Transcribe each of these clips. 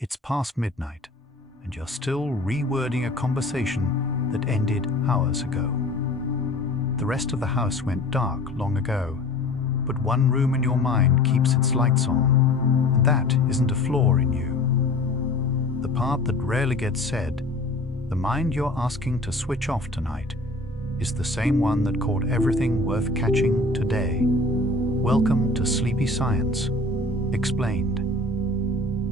It's past midnight, and you're still rewording a conversation that ended hours ago. The rest of the house went dark long ago, but one room in your mind keeps its lights on, and that isn't a flaw in you. The part that rarely gets said, the mind you're asking to switch off tonight, is the same one that caught everything worth catching today. Welcome to Sleepy Science Explained.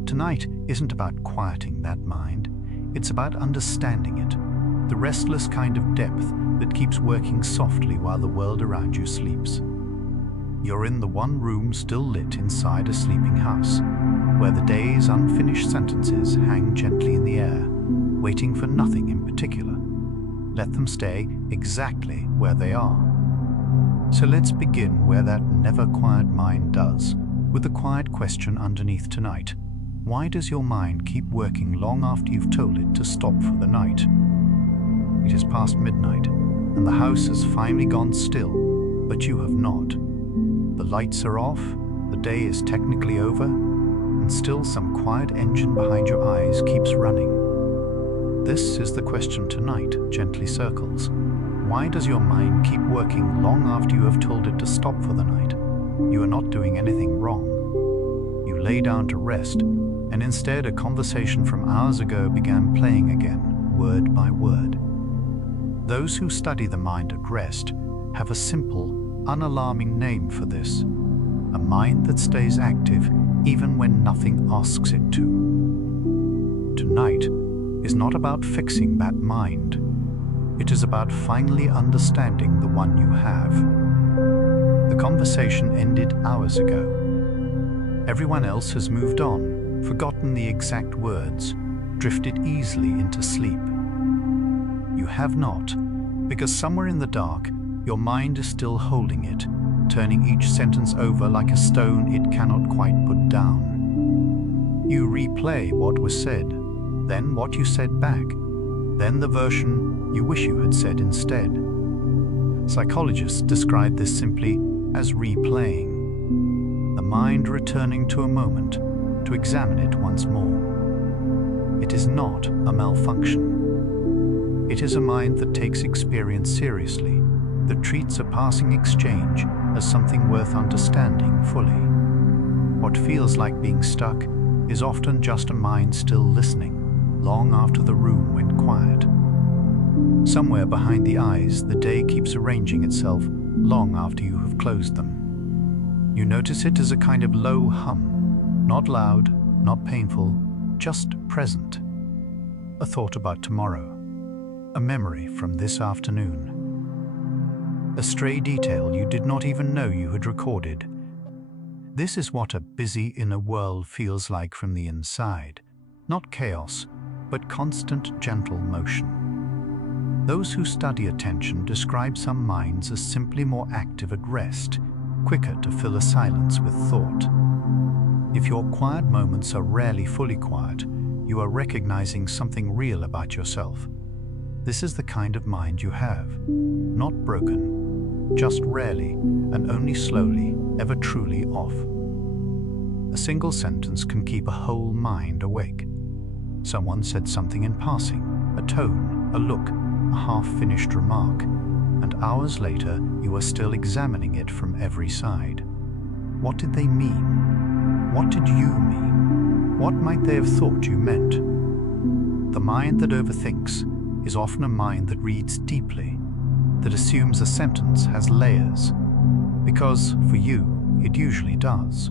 Tonight isn't about quieting that mind, it's about understanding it, the restless kind of depth that keeps working softly while the world around you sleeps. You're in the one room still lit inside a sleeping house, where the day's unfinished sentences hang gently in the air, waiting for nothing in particular. Let them stay exactly where they are. So let's begin where that never-quiet mind does, with the quiet question underneath tonight. Why does your mind keep working long after you've told it to stop for the night? It is past midnight, and the house has finally gone still, but you have not. The lights are off, the day is technically over, and still some quiet engine behind your eyes keeps running. This is the question tonight gently circles. Why does your mind keep working long after you have told it to stop for the night? You are not doing anything wrong. You lay down to rest, and instead a conversation from hours ago began playing again, word by word. Those who study the mind at rest have a simple, unalarming name for this: a mind that stays active even when nothing asks it to. Tonight is not about fixing that mind. It is about finally understanding the one you have. The conversation ended hours ago. Everyone else has moved on, forgotten the exact words, drifted easily into sleep. You have not, because somewhere in the dark, your mind is still holding it, turning each sentence over like a stone it cannot quite put down. You replay what was said, then what you said back, then the version you wish you had said instead. Psychologists describe this simply as replaying, the mind returning to a moment to examine it once more. It is not a malfunction. It is a mind that takes experience seriously, that treats a passing exchange as something worth understanding fully. What feels like being stuck is often just a mind still listening, long after the room went quiet. Somewhere behind the eyes, the day keeps arranging itself long after you have closed them. You notice it as a kind of low hum, not loud, not painful, just present. A thought about tomorrow, a memory from this afternoon, a stray detail you did not even know you had recorded. This is what a busy inner world feels like from the inside, not chaos, but constant, gentle motion. Those who study attention describe some minds as simply more active at rest, quicker to fill a silence with thought. If your quiet moments are rarely fully quiet, you are recognizing something real about yourself. This is the kind of mind you have, not broken, just rarely and only slowly ever truly off. A single sentence can keep a whole mind awake. Someone said something in passing, a tone, a look, a half-finished remark, and hours later you are still examining it from every side. What did they mean? What did you mean? What might they have thought you meant? The mind that overthinks is often a mind that reads deeply, that assumes a sentence has layers, because, for you, it usually does.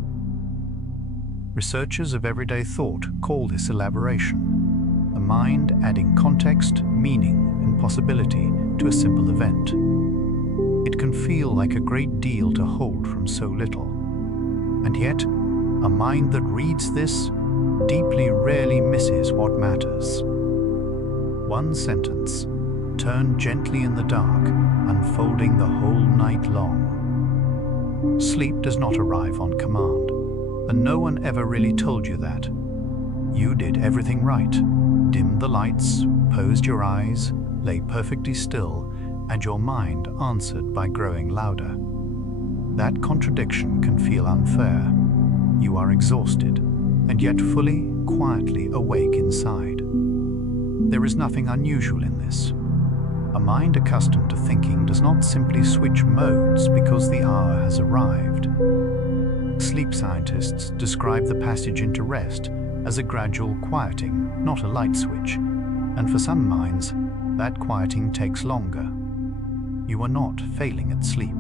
Researchers of everyday thought call this elaboration, the mind adding context, meaning, and possibility to a simple event. It can feel like a great deal to hold from so little. And yet, a mind that reads this deeply rarely misses what matters. One sentence, turned gently in the dark, unfolding the whole night long. Sleep does not arrive on command, and no one ever really told you that. You did everything right, dimmed the lights, posed your eyes, lay perfectly still, and your mind answered by growing louder. That contradiction can feel unfair. You are exhausted, and yet fully quietly awake inside. There is nothing unusual in this. A mind accustomed to thinking does not simply switch modes because the hour has arrived. Sleep scientists describe the passage into rest as a gradual quieting, not a light switch, and for some minds, that quieting takes longer. You are not failing at sleep.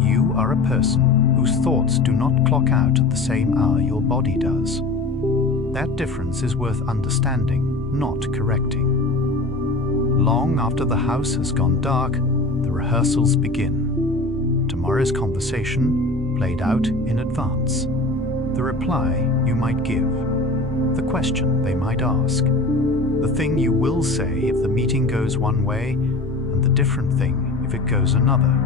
You are a person whose thoughts do not clock out at the same hour your body does. That difference is worth understanding, not correcting. Long after the house has gone dark, the rehearsals begin. Tomorrow's conversation played out in advance. The reply you might give. The question they might ask. The thing you will say if the meeting goes one way, and the different thing if it goes another.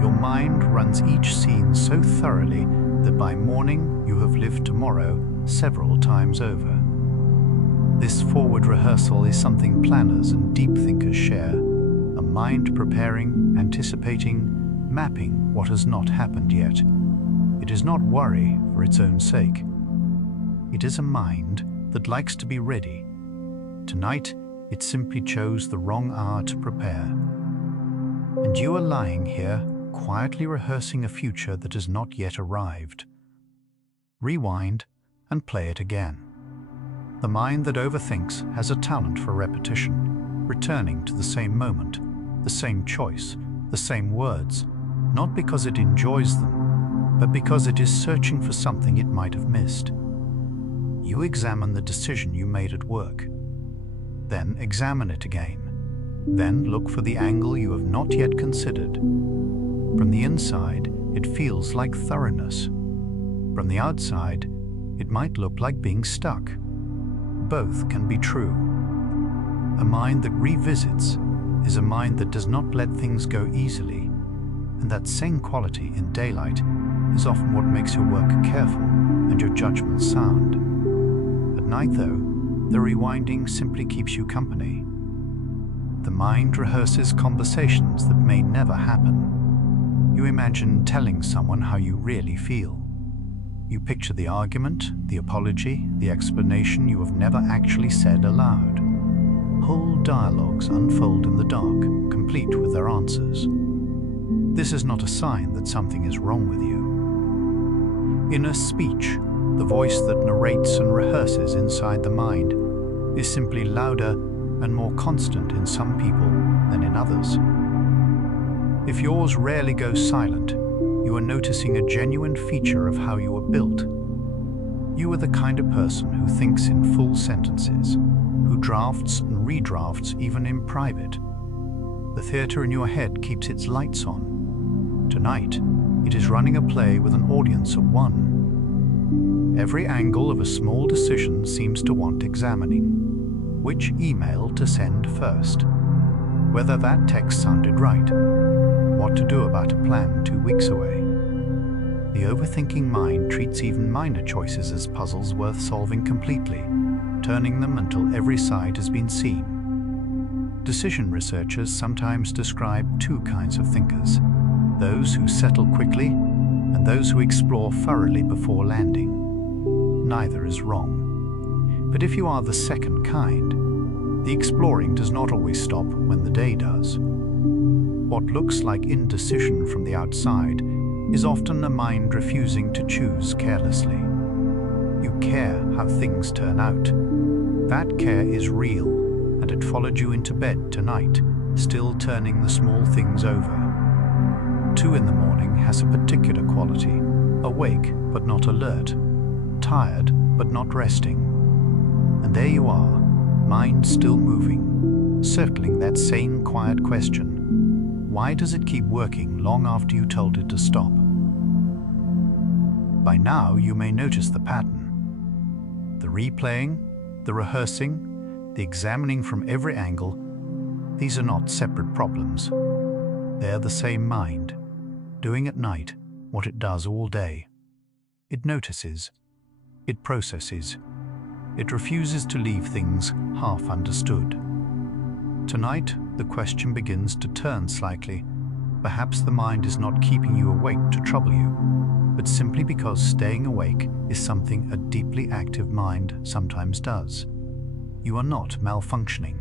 Your mind runs each scene so thoroughly that by morning you have lived tomorrow several times over. This forward rehearsal is something planners and deep thinkers share, a mind preparing, anticipating, mapping what has not happened yet. It is not worry for its own sake. It is a mind that likes to be ready. Tonight, it simply chose the wrong hour to prepare. And you are lying here, quietly rehearsing a future that has not yet arrived. Rewind and play it again. The mind that overthinks has a talent for repetition, returning to the same moment, the same choice, the same words, not because it enjoys them, but because it is searching for something it might have missed. You examine the decision you made at work. Then examine it again. Then look for the angle you have not yet considered. From the inside, it feels like thoroughness. From the outside, it might look like being stuck. Both can be true. A mind that revisits is a mind that does not let things go easily, and that same quality in daylight is often what makes your work careful and your judgment sound. At night, though, the rewinding simply keeps you company. The mind rehearses conversations that may never happen. You imagine telling someone how you really feel. You picture the argument, the apology, the explanation you have never actually said aloud. Whole dialogues unfold in the dark, complete with their answers. This is not a sign that something is wrong with you. Inner speech, the voice that narrates and rehearses inside the mind, is simply louder and more constant in some people than in others. If yours rarely goes silent, you are noticing a genuine feature of how you are built. You are the kind of person who thinks in full sentences, who drafts and redrafts even in private. The theater in your head keeps its lights on. Tonight, it is running a play with an audience of one. Every angle of a small decision seems to want examining. Which email to send first? Whether that text sounded right? What to do about a plan 2 weeks away? The overthinking mind treats even minor choices as puzzles worth solving completely, turning them until every side has been seen. Decision researchers sometimes describe two kinds of thinkers: those who settle quickly and those who explore thoroughly before landing. Neither is wrong. But if you are the second kind, the exploring does not always stop when the day does. What looks like indecision from the outside is often a mind refusing to choose carelessly. You care how things turn out. That care is real, and it followed you into bed tonight, still turning the small things over. 2 in the morning has a particular quality: awake but not alert, tired but not resting. And there you are, mind still moving, circling that same quiet question: why does it keep working long after you told it to stop? By now, you may notice the pattern. The replaying, the rehearsing, the examining from every angle, these are not separate problems. They are the same mind, doing at night what it does all day. It notices, it processes, it refuses to leave things half understood. Tonight, the question begins to turn slightly. Perhaps the mind is not keeping you awake to trouble you. but simply because staying awake is something a deeply active mind sometimes does. You are not malfunctioning.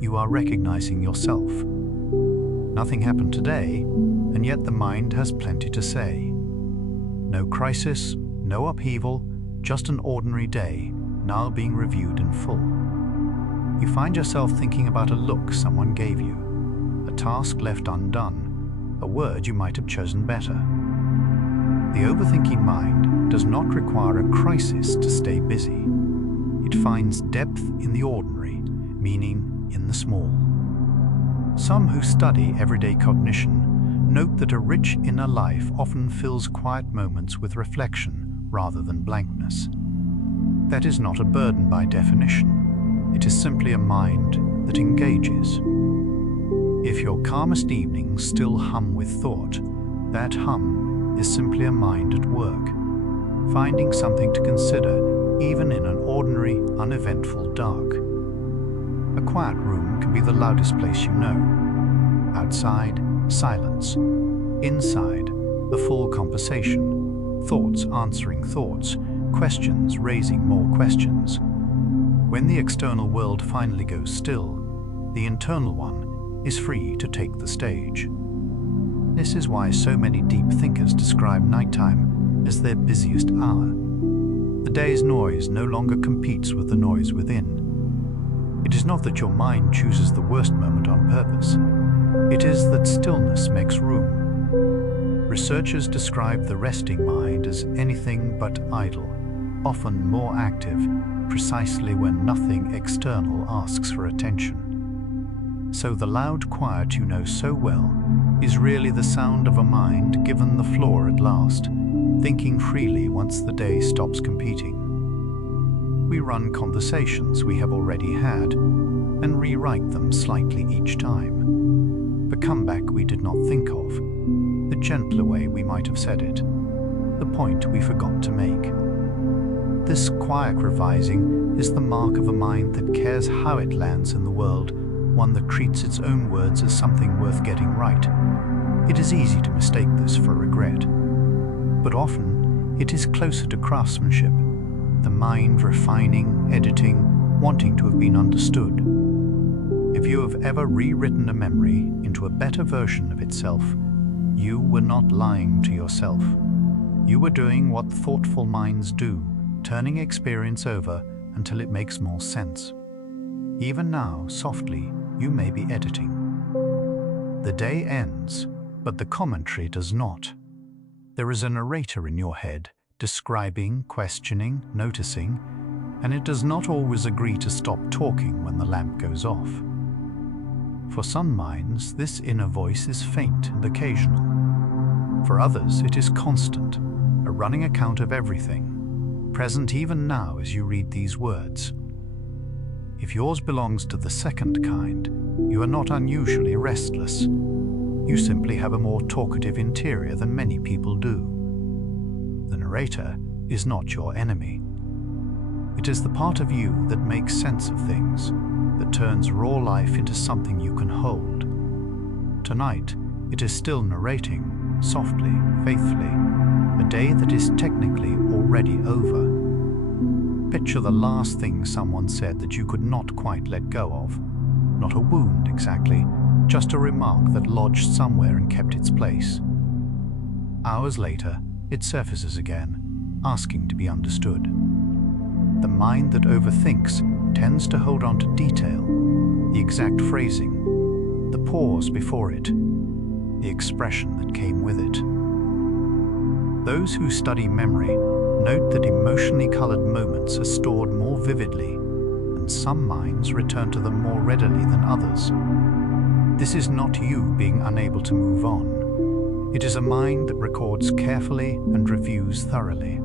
You are recognizing yourself. Nothing happened today, and yet the mind has plenty to say. No crisis, no upheaval, just an ordinary day, now being reviewed in full. You find yourself thinking about a look someone gave you, a task left undone, a word you might have chosen better. The overthinking mind does not require a crisis to stay busy. It finds depth in the ordinary, meaning in the small. Some who study everyday cognition note that a rich inner life often fills quiet moments with reflection rather than blankness. That is not a burden by definition. It is simply a mind that engages. If your calmest evenings still hum with thought, that hum is simply a mind at work, finding something to consider even in an ordinary, uneventful dark. A quiet room can be the loudest place you know. Outside, silence. Inside, a full conversation. Thoughts answering thoughts. Questions raising more questions. When the external world finally goes still, the internal one is free to take the stage. This is why so many deep thinkers describe nighttime as their busiest hour. The day's noise no longer competes with the noise within. It is not that your mind chooses the worst moment on purpose. It is that stillness makes room. Researchers describe the resting mind as anything but idle, often more active, precisely when nothing external asks for attention. So the loud quiet you know so well is really the sound of a mind given the floor at last, thinking freely once the day stops competing. We run conversations we have already had and rewrite them slightly each time. The comeback we did not think of, the gentler way we might have said it, the point we forgot to make. This quiet revising is the mark of a mind that cares how it lands in the world, one that treats its own words as something worth getting right. It is easy to mistake this for regret, but often it is closer to craftsmanship, the mind refining, editing, wanting to have been understood. If you have ever rewritten a memory into a better version of itself, you were not lying to yourself. You were doing what thoughtful minds do, turning experience over until it makes more sense. Even now, softly, you may be editing. The day ends, but the commentary does not. There is a narrator in your head, describing, questioning, noticing, and it does not always agree to stop talking when the lamp goes off. For some minds, this inner voice is faint and occasional. For others, it is constant, a running account of everything, present even now as you read these words. If yours belongs to the second kind, you are not unusually restless. You simply have a more talkative interior than many people do. The narrator is not your enemy. It is the part of you that makes sense of things, that turns raw life into something you can hold. Tonight, it is still narrating, softly, faithfully, a day that is technically already over. Picture the last thing someone said that you could not quite let go of. Not a wound exactly, just a remark that lodged somewhere and kept its place. Hours later, it surfaces again, asking to be understood. The mind that overthinks tends to hold on to detail, the exact phrasing, the pause before it, the expression that came with it. Those who study memory note that emotionally colored moments are stored more vividly, and some minds return to them more readily than others. This is not you being unable to move on. It is a mind that records carefully and reviews thoroughly.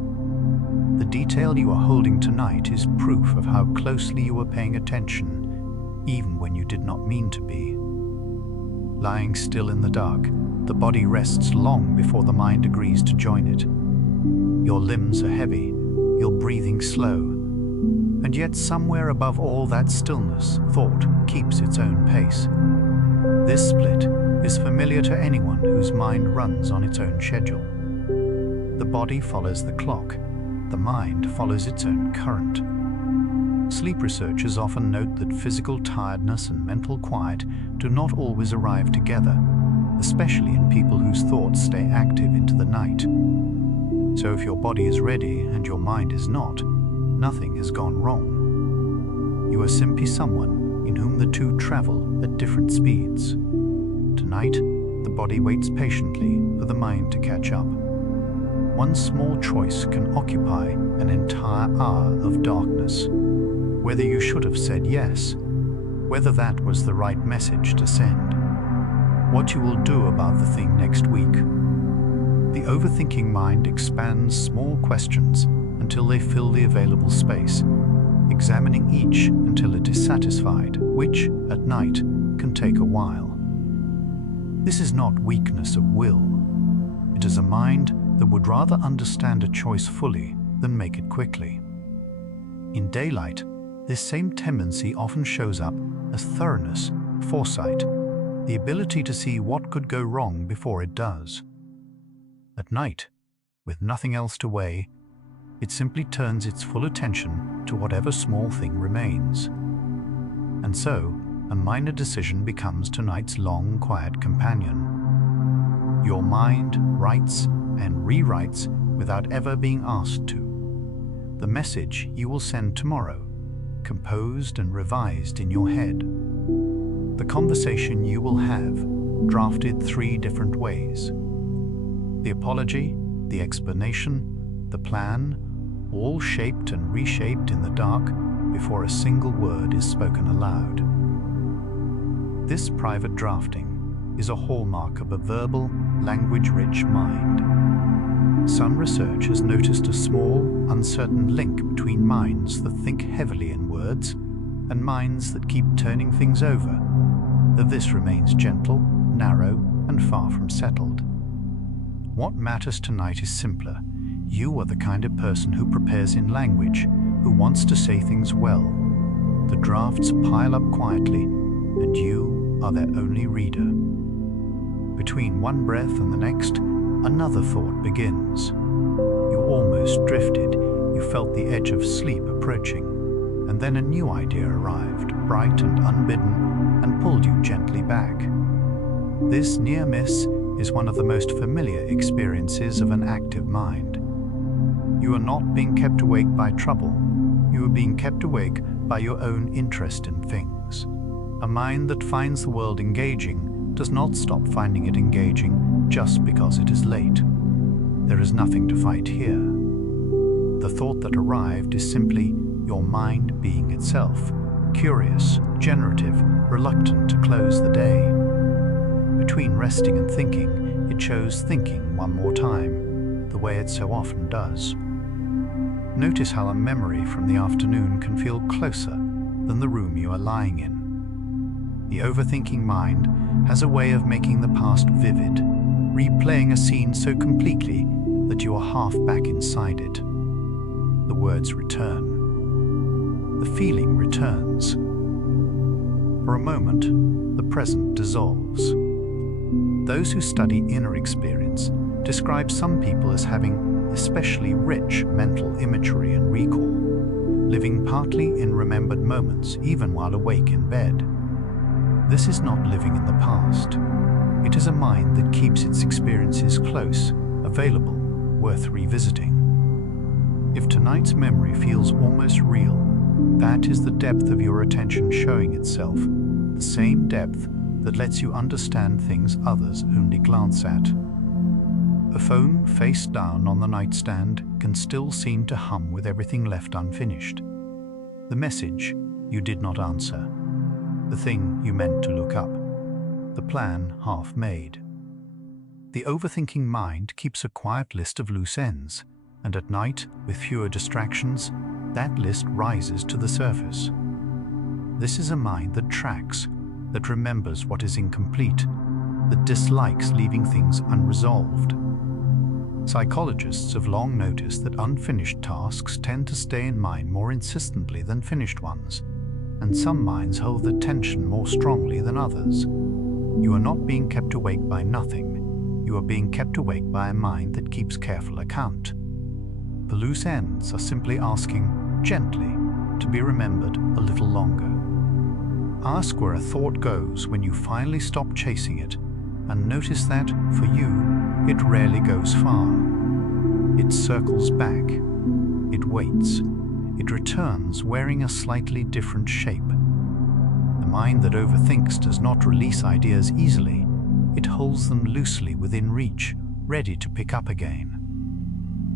The detail you are holding tonight is proof of how closely you were paying attention, even when you did not mean to be. Lying still in the dark, the body rests long before the mind agrees to join it. Your limbs are heavy, your breathing slow, and yet somewhere above all that stillness, thought keeps its own pace. This split is familiar to anyone whose mind runs on its own schedule. The body follows the clock. The mind follows its own current. Sleep researchers often note that physical tiredness and mental quiet do not always arrive together, especially in people whose thoughts stay active into the night. So if your body is ready and your mind is not, nothing has gone wrong. You are simply someone in whom the two travel at different speeds. Tonight, the body waits patiently for the mind to catch up. One small choice can occupy an entire hour of darkness. Whether you should have said yes, whether that was the right message to send, what you will do about the thing next week. The overthinking mind expands small questions until they fill the available space, examining each until it is satisfied, which, at night, can take a while. This is not weakness of will. It is a mind that would rather understand a choice fully than make it quickly. In daylight, this same tendency often shows up as thoroughness, foresight, the ability to see what could go wrong before it does. At night, with nothing else to weigh, it simply turns its full attention to whatever small thing remains. And so, a minor decision becomes tonight's long, quiet companion. Your mind writes and rewrites without ever being asked to. The message you will send tomorrow, composed and revised in your head. The conversation you will have, drafted 3 different ways. The apology, the explanation, the plan, all shaped and reshaped in the dark before a single word is spoken aloud. This private drafting is a hallmark of a verbal, language-rich mind. Some research has noticed a small, uncertain link between minds that think heavily in words and minds that keep turning things over, though this remains gentle, narrow, and far from settled. What matters tonight is simpler. You are the kind of person who prepares in language, who wants to say things well. The drafts pile up quietly, and you are their only reader. Between one breath and the next, another thought begins. You almost drifted, you felt the edge of sleep approaching, and then a new idea arrived, bright and unbidden, and pulled you gently back. This near miss is one of the most familiar experiences of an active mind. You are not being kept awake by trouble, you are being kept awake by your own interest in things. A mind that finds the world engaging does not stop finding it engaging just because it is late. There is nothing to fight here. The thought that arrived is simply your mind being itself, curious, generative, reluctant to close the day. Between resting and thinking, it chose thinking one more time, the way it so often does. Notice how a memory from the afternoon can feel closer than the room you are lying in. The overthinking mind has a way of making the past vivid, replaying a scene so completely that you are half back inside it. The words return. The feeling returns. For a moment, the present dissolves. Those who study inner experience describe some people as having especially rich mental imagery and recall, living partly in remembered moments even while awake in bed. This is not living in the past. It is a mind that keeps its experiences close, available, worth revisiting. If tonight's memory feels almost real, that is the depth of your attention showing itself, the same depth that lets you understand things others only glance at. A phone face down on the nightstand can still seem to hum with everything left unfinished. The message you did not answer. The thing you meant to look up. The plan half made. The overthinking mind keeps a quiet list of loose ends, and at night, with fewer distractions, that list rises to the surface. This is a mind that tracks, that remembers what is incomplete, that dislikes leaving things unresolved. Psychologists have long noticed that unfinished tasks tend to stay in mind more insistently than finished ones, and some minds hold the tension more strongly than others. You are not being kept awake by nothing. you are being kept awake by a mind that keeps careful account. The loose ends are simply asking, gently, to be remembered a little longer. Ask where a thought goes when you finally stop chasing it, and notice that, for you, it rarely goes far. It circles back. It waits. It returns wearing a slightly different shape. The mind that overthinks does not release ideas easily. It holds them loosely within reach, ready to pick up again.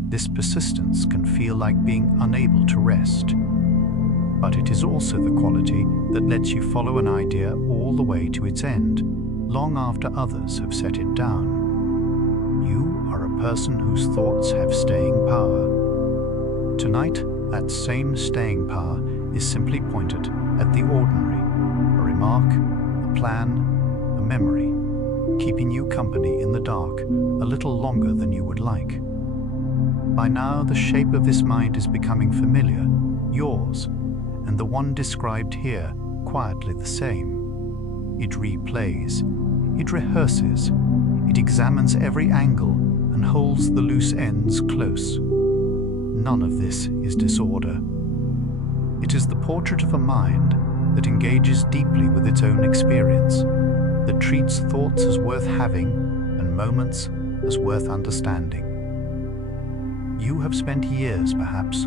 This persistence can feel like being unable to rest. But it is also the quality that lets you follow an idea all the way to its end, long after others have set it down. You are a person whose thoughts have staying power. Tonight, that same staying power is simply pointed at the ordinary, a remark, a plan, a memory, keeping you company in the dark a little longer than you would like. By now, the shape of this mind is becoming familiar, yours, and the one described here quietly the same. It replays, it rehearses, it examines every angle and holds the loose ends close. None of this is disorder. It is the portrait of a mind that engages deeply with its own experience, that treats thoughts as worth having and moments as worth understanding. You have spent years, perhaps,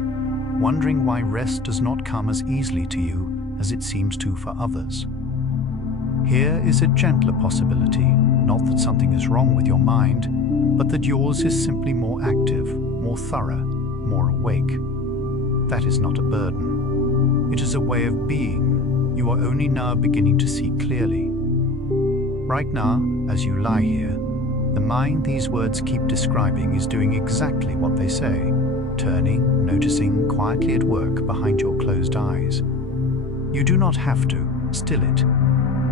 wondering why rest does not come as easily to you as it seems to for others. Here is a gentler possibility, not that something is wrong with your mind, but that yours is simply more active, more thorough, more awake. That is not a burden. It is a way of being you are only now beginning to see clearly. Right now, as you lie here, the mind these words keep describing is doing exactly what they say, turning, noticing, quietly at work behind your closed eyes. You do not have to still it.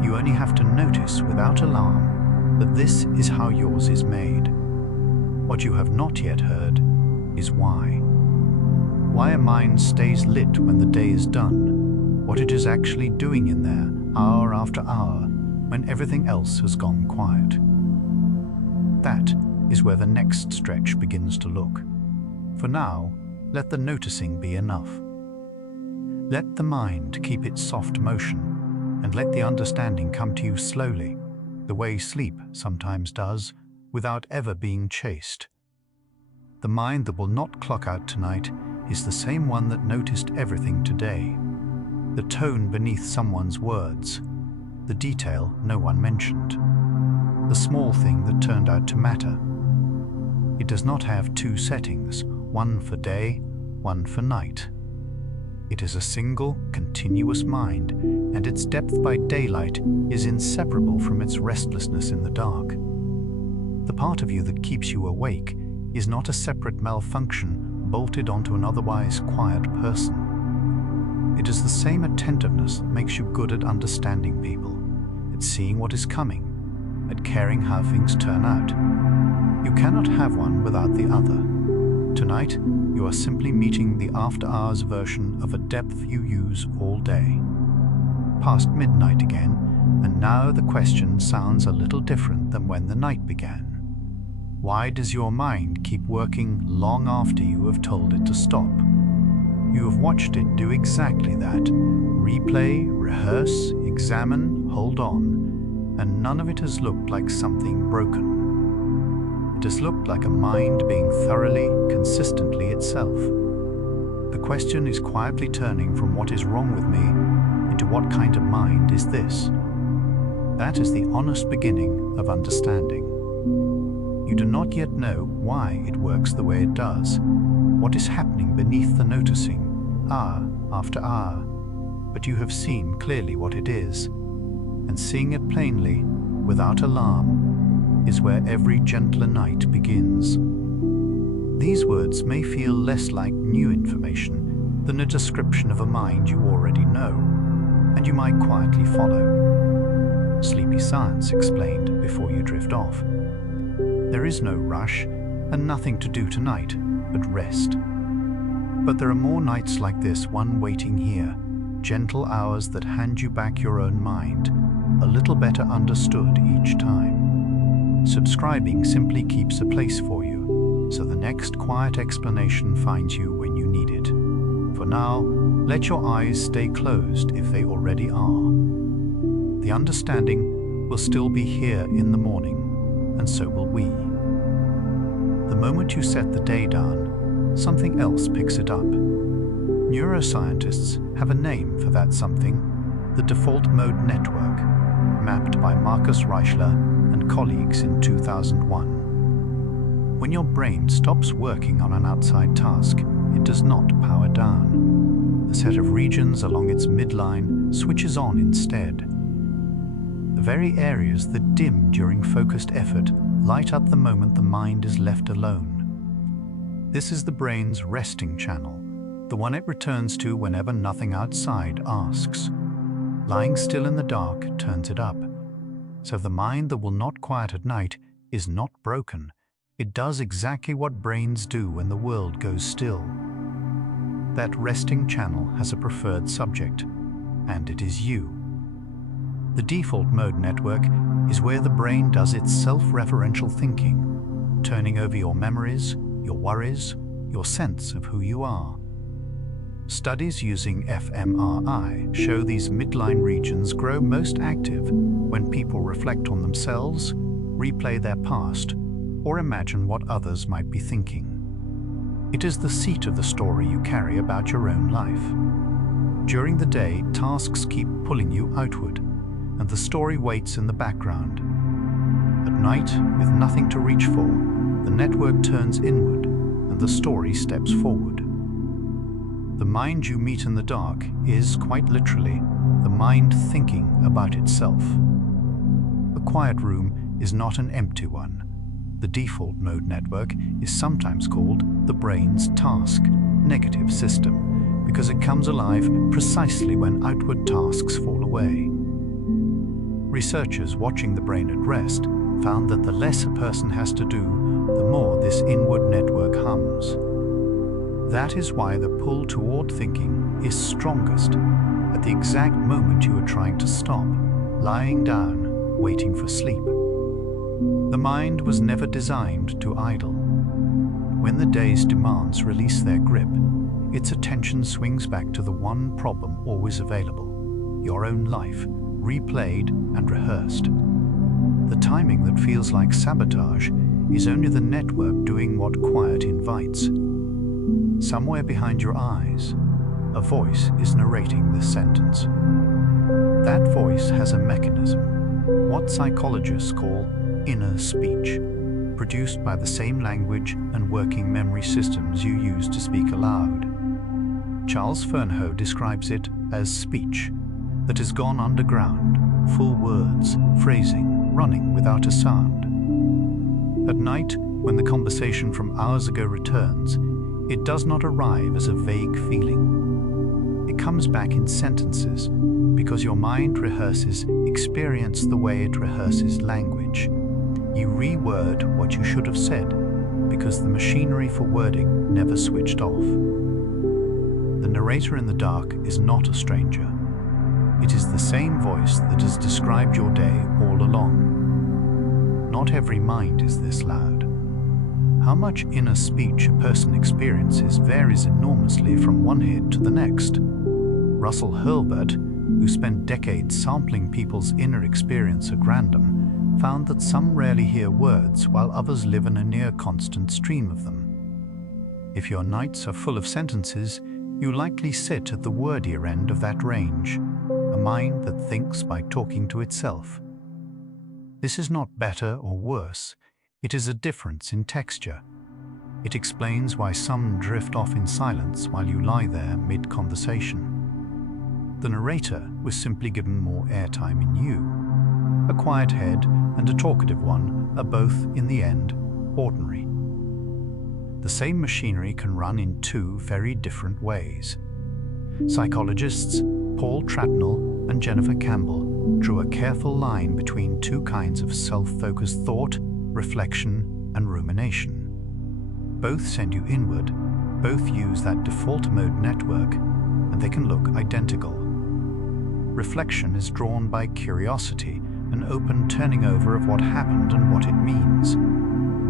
You only have to notice without alarm that this is how yours is made. What you have not yet heard is why. Why a mind stays lit when the day is done, what it is actually doing in there, hour after hour, when everything else has gone quiet. That is where the next stretch begins to look. For now, let the noticing be enough. Let the mind keep its soft motion, and let the understanding come to you slowly, the way sleep sometimes does, without ever being chased. The mind that will not clock out tonight is the same one that noticed everything today. The tone beneath someone's words, the detail no one mentioned, the small thing that turned out to matter. It does not have two settings, one for day, one for night. It is a single, continuous mind, and its depth by daylight is inseparable from its restlessness in the dark. The part of you that keeps you awake is not a separate malfunction bolted onto an otherwise quiet person. It is the same attentiveness that makes you good at understanding people, at seeing what is coming, at caring how things turn out. You cannot have one without the other. Tonight, you are simply meeting the after-hours version of a depth you use all day. Past midnight again, and now the question sounds a little different than when the night began. Why does your mind keep working long after you have told it to stop? You have watched it do exactly that. Replay, rehearse, examine, hold on, and none of it has looked like something broken. It has looked like a mind being thoroughly, consistently itself. The question is quietly turning from what is wrong with me into what kind of mind is this? That is the honest beginning of understanding. You do not yet know why it works the way it does, what is happening beneath the noticing, hour after hour, but you have seen clearly what it is, and seeing it plainly, without alarm, is where every gentler night begins. These words may feel less like new information than a description of a mind you already know, and you might quietly follow. Sleepy science explained before you drift off. There is no rush and nothing to do tonight but rest. But there are more nights like this one waiting here, gentle hours that hand you back your own mind, a little better understood each time. Subscribing simply keeps a place for you, so the next quiet explanation finds you when you need it. For now, let your eyes stay closed if they already are. The understanding will still be here in the morning, and so will we. The moment you set the day down, something else picks it up. Neuroscientists have a name for that something, the default mode network, mapped by Marcus Reichler and colleagues in 2001. When your brain stops working on an outside task, it does not power down. A set of regions along its midline switches on instead. The very areas that dim during focused effort light up the moment the mind is left alone. This is the brain's resting channel, the one it returns to whenever nothing outside asks. Lying still in the dark turns it up. So the mind that will not quiet at night is not broken. It does exactly what brains do when the world goes still. That resting channel has a preferred subject, and it is you. The default mode network is where the brain does its self-referential thinking, turning over your memories, your worries, your sense of who you are. Studies using fMRI show these midline regions grow most active when people reflect on themselves, replay their past, or imagine what others might be thinking. It is the seat of the story you carry about your own life. During the day, tasks keep pulling you outward, and the story waits in the background. At night, with nothing to reach for, the network turns inward, and the story steps forward. The mind you meet in the dark is, quite literally, the mind thinking about itself. A quiet room is not an empty one. The default mode network is sometimes called the brain's task negative system because it comes alive precisely when outward tasks fall away. Researchers watching the brain at rest found that the less a person has to do, the more this inward network hums. That is why the pull toward thinking is strongest at the exact moment you are trying to stop, lying down, waiting for sleep. The mind was never designed to idle. When the day's demands release their grip, its attention swings back to the one problem always available, your own life, replayed and rehearsed. The timing that feels like sabotage is only the network doing what quiet invites. Somewhere behind your eyes, a voice is narrating this sentence. That voice has a mechanism, what psychologists call inner speech, produced by the same language and working memory systems you use to speak aloud. Charles Fernhoe describes it as speech that has gone underground, full words, phrasing, running without a sound. At night, when the conversation from hours ago returns, it does not arrive as a vague feeling. It comes back in sentences because your mind rehearses experience the way it rehearses language. You reword what you should have said because the machinery for wording never switched off. The narrator in the dark is not a stranger. It is the same voice that has described your day all along. Not every mind is this loud. How much inner speech a person experiences varies enormously from one head to the next. Russell Hurlburt, who spent decades sampling people's inner experience at random, found that some rarely hear words while others live in a near constant stream of them. If your nights are full of sentences, you likely sit at the wordier end of that range, a mind that thinks by talking to itself. This is not better or worse. It is a difference in texture. It explains why some drift off in silence while you lie there mid-conversation. The narrator was simply given more airtime in you. A quiet head and a talkative one are both, in the end, ordinary. The same machinery can run in two very different ways. Psychologists Paul Tratnell and Jennifer Campbell drew a careful line between two kinds of self-focused thought, reflection, and rumination. Both send you inward, both use that default mode network, and they can look identical. Reflection is drawn by curiosity, an open turning over of what happened and what it means.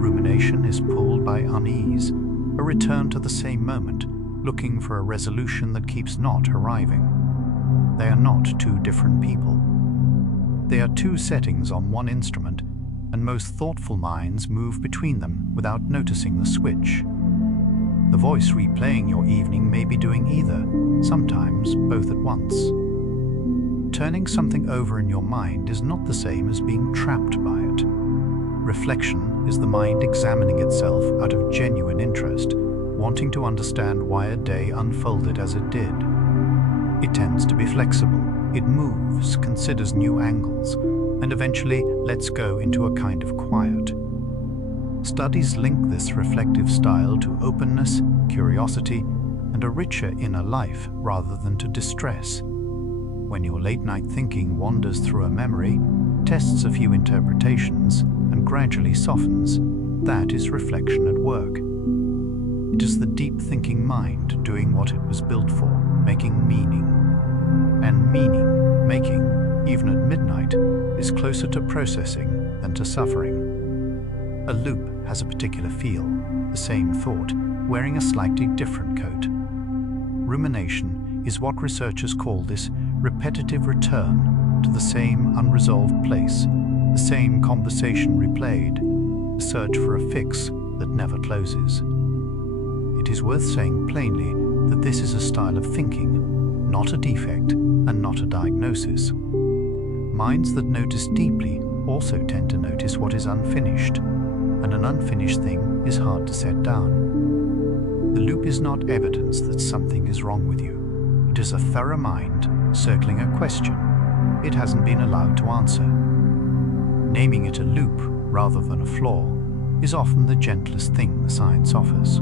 Rumination is pulled by unease, a return to the same moment, looking for a resolution that keeps not arriving. They are not two different people. They are two settings on one instrument, and most thoughtful minds move between them without noticing the switch. The voice replaying your evening may be doing either, sometimes both at once. Turning something over in your mind is not the same as being trapped by it. Reflection is the mind examining itself out of genuine interest, wanting to understand why a day unfolded as it did. It tends to be flexible, it moves, considers new angles, and eventually lets go into a kind of quiet. Studies link this reflective style to openness, curiosity, and a richer inner life rather than to distress. When your late-night thinking wanders through a memory, tests a few interpretations, and gradually softens, that is reflection at work. It is the deep-thinking mind doing what it was built for, making meaning. And meaning, making, even at midnight, is closer to processing than to suffering. A loop has a particular feel, the same thought, wearing a slightly different coat. Rumination is what researchers call this repetitive return to the same unresolved place, the same conversation replayed, the search for a fix that never closes. It is worth saying plainly that this is a style of thinking, not a defect and not a diagnosis. Minds that notice deeply also tend to notice what is unfinished, and an unfinished thing is hard to set down. The loop is not evidence that something is wrong with you. It is a thorough mind circling a question it hasn't been allowed to answer. Naming it a loop rather than a flaw is often the gentlest thing the science offers.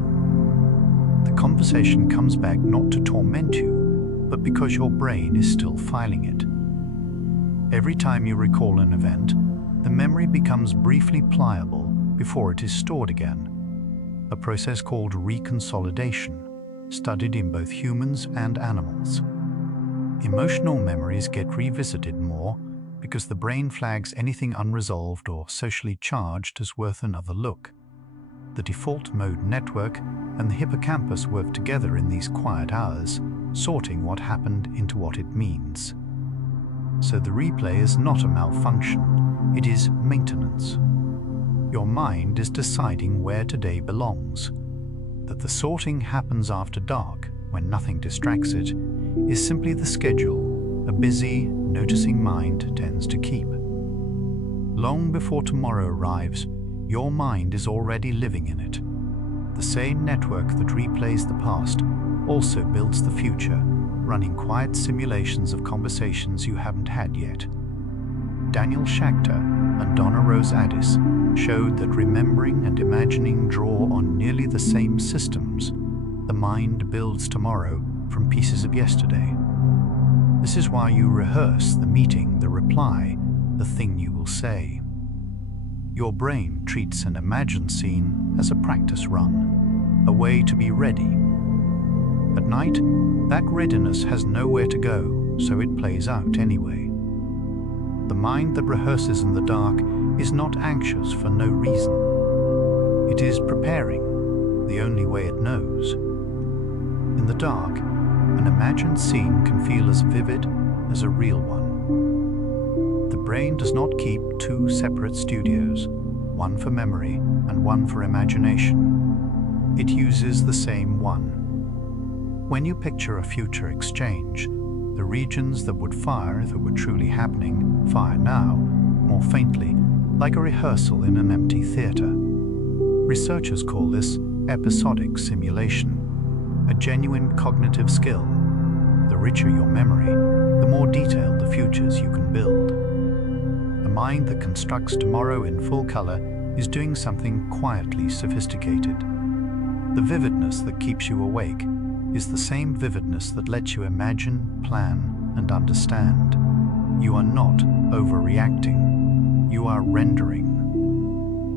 The conversation comes back not to torment you, but because your brain is still filing it. Every time you recall an event, the memory becomes briefly pliable before it is stored again, a process called reconsolidation, studied in both humans and animals. Emotional memories get revisited more because the brain flags anything unresolved or socially charged as worth another look. The default mode network and the hippocampus work together in these quiet hours, sorting what happened into what it means. So the replay is not a malfunction, it is maintenance. Your mind is deciding where today belongs. That the sorting happens after dark, when nothing distracts it, is simply the schedule a busy, noticing mind tends to keep. Long before tomorrow arrives, your mind is already living in it. The same network that replays the past also builds the future, running quiet simulations of conversations you haven't had yet. Daniel Schachter and Donna Rose Addis showed that remembering and imagining draw on nearly the same systems. The mind builds tomorrow from pieces of yesterday. This is why you rehearse the meeting, the reply, the thing you will say. Your brain treats an imagined scene as a practice run, a way to be ready. At night, that readiness has nowhere to go, so it plays out anyway. The mind that rehearses in the dark is not anxious for no reason. It is preparing, the only way it knows. In the dark, an imagined scene can feel as vivid as a real one. The brain does not keep two separate studios, one for memory and one for imagination. It uses the same one. When you picture a future exchange, the regions that would fire if it were truly happening fire now, more faintly, like a rehearsal in an empty theater. Researchers call this episodic simulation, a genuine cognitive skill. The richer your memory, the more detailed the futures you can build. The mind that constructs tomorrow in full color is doing something quietly sophisticated. The vividness that keeps you awake is the same vividness that lets you imagine, plan, and understand. You are not overreacting. You are rendering.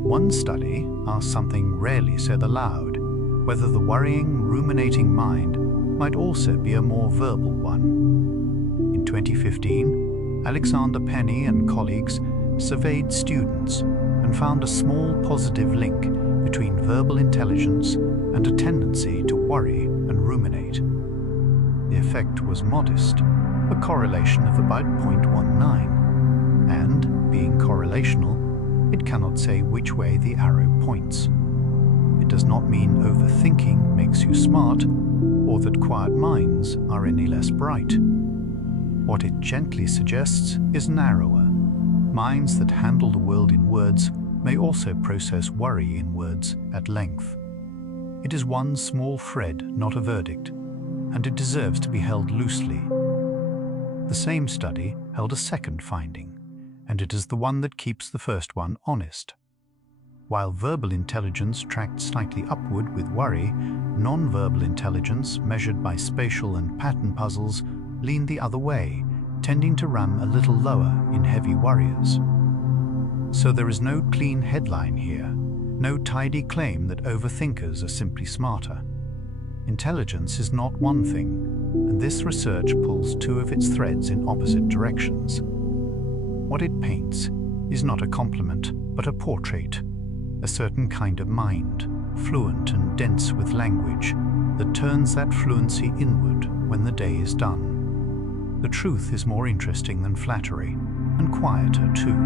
One study asked something rarely said aloud, whether the worrying, ruminating mind might also be a more verbal one. In 2015, Alexander Penny and colleagues surveyed students and found a small positive link between verbal intelligence and a tendency to worry and ruminate. The effect was modest, a correlation of about 0.19, and, being correlational, it cannot say which way the arrow points. It does not mean overthinking makes you smart, or that quiet minds are any less bright. What it gently suggests is narrower. Minds that handle the world in words may also process worry in words at length. It is one small thread, not a verdict, and it deserves to be held loosely. The same study held a second finding, and it is the one that keeps the first one honest. While verbal intelligence tracked slightly upward with worry, non-verbal intelligence, measured by spatial and pattern puzzles, leaned the other way, tending to run a little lower in heavy worriers. So there is no clean headline here, no tidy claim that overthinkers are simply smarter. Intelligence is not one thing, and this research pulls two of its threads in opposite directions. What it paints is not a compliment, but a portrait, a certain kind of mind, fluent and dense with language, that turns that fluency inward when the day is done. The truth is more interesting than flattery, and quieter too.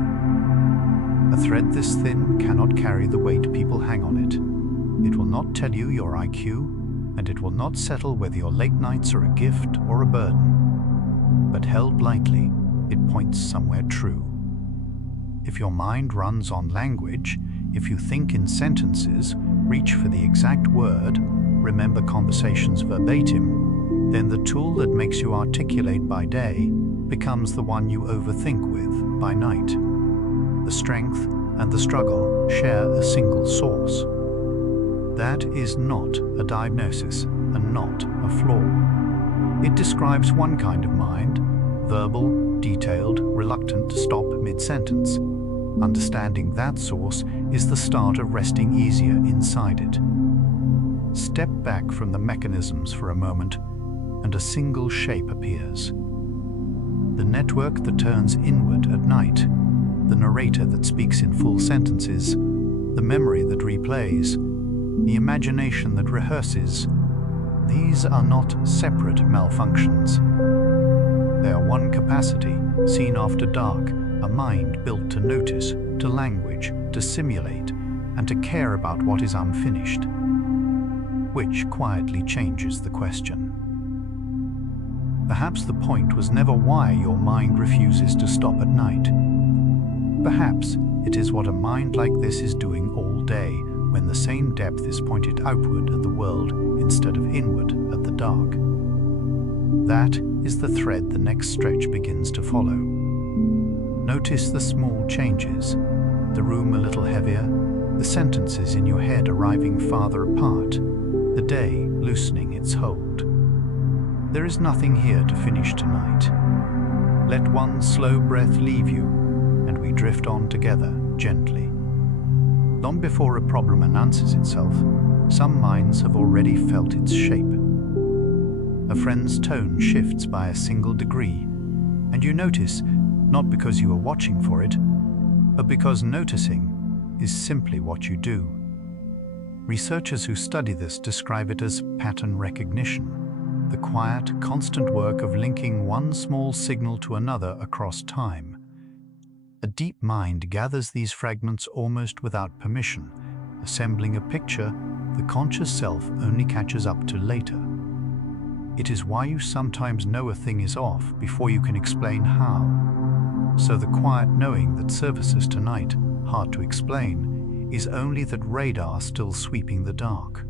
A thread this thin cannot carry the weight people hang on it. It will not tell you your IQ, and it will not settle whether your late nights are a gift or a burden. But held lightly, it points somewhere true. If your mind runs on language, if you think in sentences, reach for the exact word, remember conversations verbatim, then the tool that makes you articulate by day becomes the one you overthink with by night. The strength and the struggle share a single source. That is not a diagnosis and not a flaw. It describes one kind of mind, verbal, detailed, reluctant to stop mid-sentence. Understanding that source is the start of resting easier inside it. Step back from the mechanisms for a moment, and a single shape appears. The network that turns inward at night, the narrator that speaks in full sentences, the memory that replays, the imagination that rehearses, these are not separate malfunctions. They are one capacity, seen after dark, a mind built to notice, to language, to simulate, and to care about what is unfinished, which quietly changes the question. Perhaps the point was never why your mind refuses to stop at night. Perhaps it is what a mind like this is doing all day, when the same depth is pointed outward at the world instead of inward at the dark. That is the thread the next stretch begins to follow. Notice the small changes, the room a little heavier, the sentences in your head arriving farther apart, the day loosening its hold. There is nothing here to finish tonight. Let one slow breath leave you, and we drift on together gently. Long before a problem announces itself, some minds have already felt its shape. A friend's tone shifts by a single degree, and you notice, not because you are watching for it, but because noticing is simply what you do. Researchers who study this describe it as pattern recognition, the quiet, constant work of linking one small signal to another across time. A deep mind gathers these fragments almost without permission, assembling a picture the conscious self only catches up to later. It is why you sometimes know a thing is off before you can explain how. So the quiet knowing that surfaces tonight, hard to explain, is only that radar still sweeping the dark.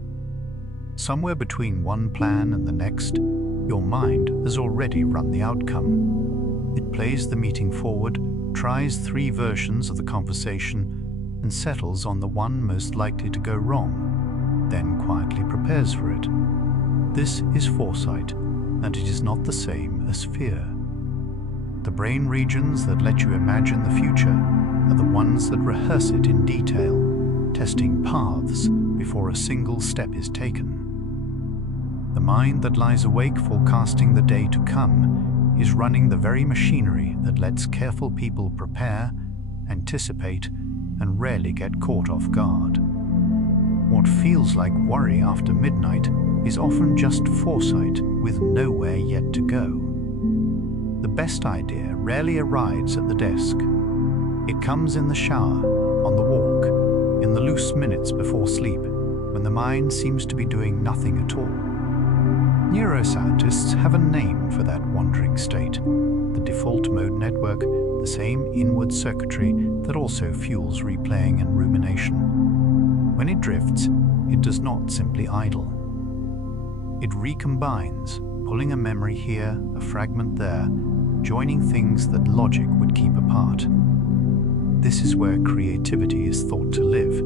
Somewhere between one plan and the next, your mind has already run the outcome. It plays the meeting forward, tries 3 versions of the conversation, and settles on the one most likely to go wrong, then quietly prepares for it. This is foresight, and it is not the same as fear. The brain regions that let you imagine the future are the ones that rehearse it in detail, testing paths before a single step is taken. The mind that lies awake forecasting the day to come is running the very machinery that lets careful people prepare, anticipate, and rarely get caught off guard. What feels like worry after midnight is often just foresight with nowhere yet to go. The best idea rarely arrives at the desk. It comes in the shower, on the walk, in the loose minutes before sleep, when the mind seems to be doing nothing at all. Neuroscientists have a name for that wandering state, the default mode network, the same inward circuitry that also fuels replaying and rumination. When it drifts, it does not simply idle. It recombines, pulling a memory here, a fragment there, joining things that logic would keep apart. This is where creativity is thought to live,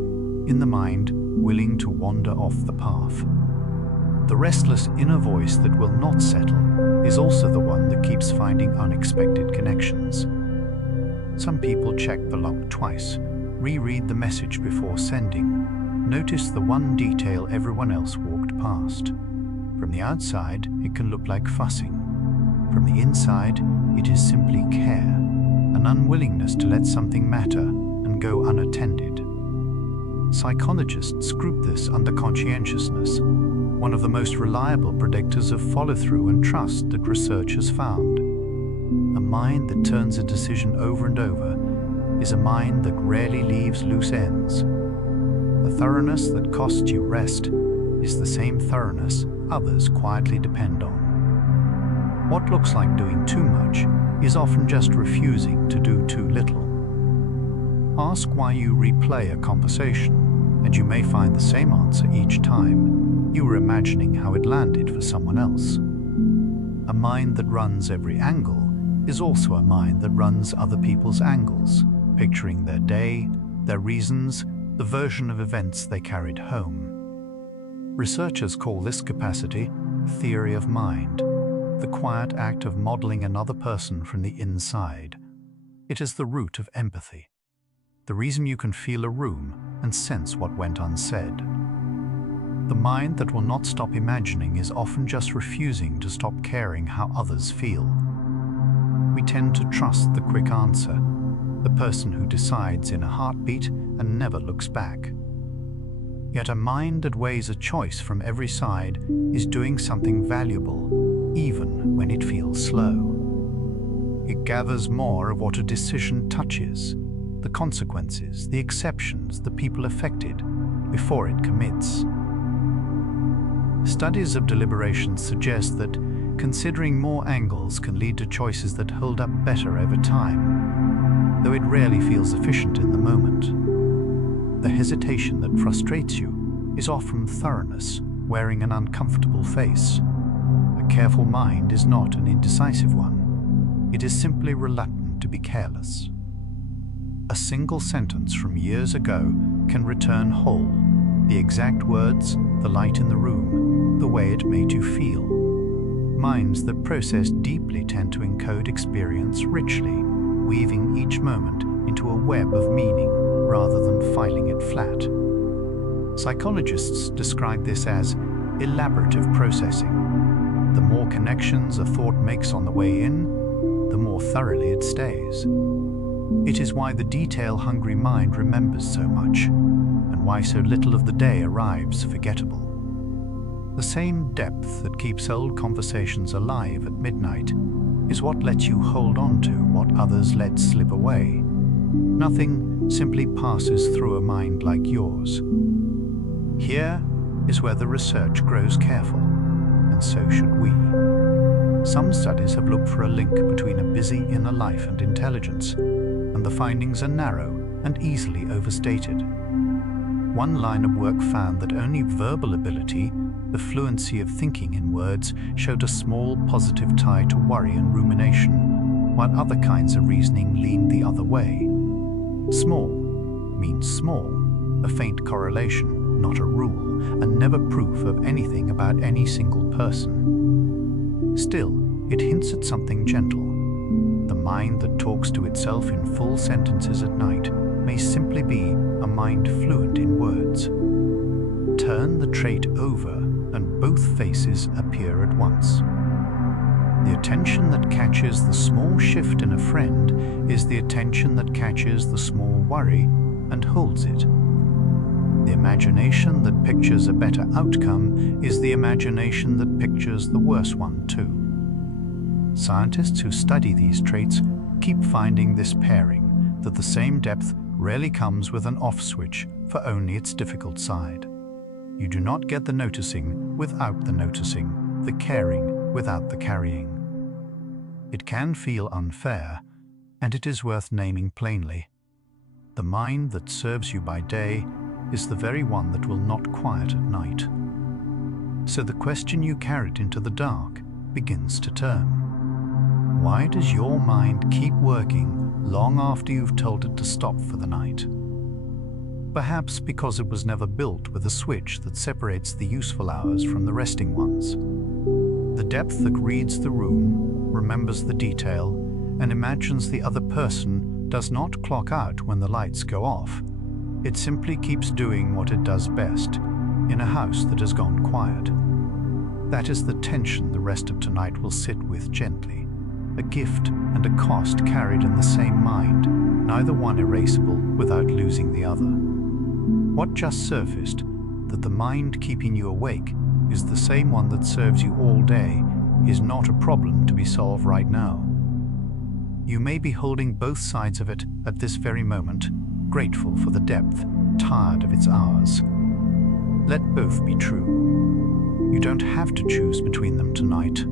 in the mind willing to wander off the path. The restless inner voice that will not settle is also the one that keeps finding unexpected connections. Some people check the log twice, reread the message before sending, notice the one detail everyone else walked past. From the outside, it can look like fussing. From the inside, it is simply care, an unwillingness to let something matter and go unattended. Psychologists group this under conscientiousness, one of the most reliable predictors of follow-through and trust that research has found. A mind that turns a decision over and over is a mind that rarely leaves loose ends. The thoroughness that costs you rest is the same thoroughness others quietly depend on. What looks like doing too much is often just refusing to do too little. Ask why you replay a conversation, and you may find the same answer each time. You were imagining how it landed for someone else. A mind that runs every angle is also a mind that runs other people's angles, picturing their day, their reasons, the version of events they carried home. Researchers call this capacity theory of mind, the quiet act of modeling another person from the inside. It is the root of empathy, the reason you can feel a room and sense what went unsaid. The mind that will not stop imagining is often just refusing to stop caring how others feel. We tend to trust the quick answer, the person who decides in a heartbeat and never looks back. Yet a mind that weighs a choice from every side is doing something valuable, even when it feels slow. It gathers more of what a decision touches, the consequences, the exceptions, the people affected, before it commits. Studies of deliberation suggest that considering more angles can lead to choices that hold up better over time, though it rarely feels efficient in the moment. The hesitation that frustrates you is often thoroughness wearing an uncomfortable face. A careful mind is not an indecisive one. It is simply reluctant to be careless. A single sentence from years ago can return whole, the exact words, the light in the room, the way it made you feel. Minds that process deeply tend to encode experience richly, weaving each moment into a web of meaning rather than filing it flat. Psychologists describe this as elaborative processing. The more connections a thought makes on the way in, the more thoroughly it stays. It is why the detail-hungry mind remembers so much, and why so little of the day arrives forgettable. The same depth that keeps old conversations alive at midnight is what lets you hold on to what others let slip away. Nothing simply passes through a mind like yours. Here is where the research grows careful, and so should we. Some studies have looked for a link between a busy inner life and intelligence, and the findings are narrow and easily overstated. One line of work found that only verbal ability, the fluency of thinking in words, showed a small positive tie to worry and rumination, while other kinds of reasoning leaned the other way. Small means small, a faint correlation, not a rule, and never proof of anything about any single person. Still, it hints at something gentle. The mind that talks to itself in full sentences at night may simply be a mind fluent in words. Turn the trait over and both faces appear at once. The attention that catches the small shift in a friend is the attention that catches the small worry and holds it. The imagination that pictures a better outcome is the imagination that pictures the worse one too. Scientists who study these traits keep finding this pairing, that the same depth rarely comes with an off switch for only its difficult side. You do not get the noticing without the noticing, the caring without the carrying. It can feel unfair, and it is worth naming plainly. The mind that serves you by day is the very one that will not quiet at night. So the question you carried into the dark begins to turn. Why does your mind keep working long after you've told it to stop for the night? Perhaps because it was never built with a switch that separates the useful hours from the resting ones. The depth that reads the room, remembers the detail, and imagines the other person does not clock out when the lights go off. It simply keeps doing what it does best in a house that has gone quiet. That is the tension the rest of tonight will sit with gently, a gift and a cost carried in the same mind, neither one erasable without losing the other. What just surfaced, that the mind keeping you awake is the same one that serves you all day, is not a problem to be solved right now. You may be holding both sides of it at this very moment, grateful for the depth, tired of its hours. Let both be true. You don't have to choose between them tonight.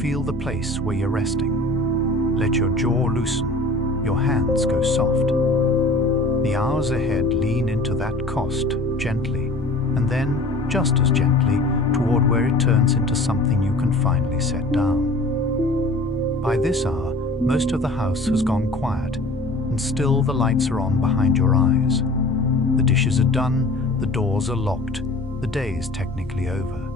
Feel the place where you're resting. Let your jaw loosen, your hands go soft. The hours ahead lean into that cost gently, and then, just as gently, toward where it turns into something you can finally set down. By this hour, most of the house has gone quiet, and still the lights are on behind your eyes. The dishes are done, the doors are locked, the day is technically over.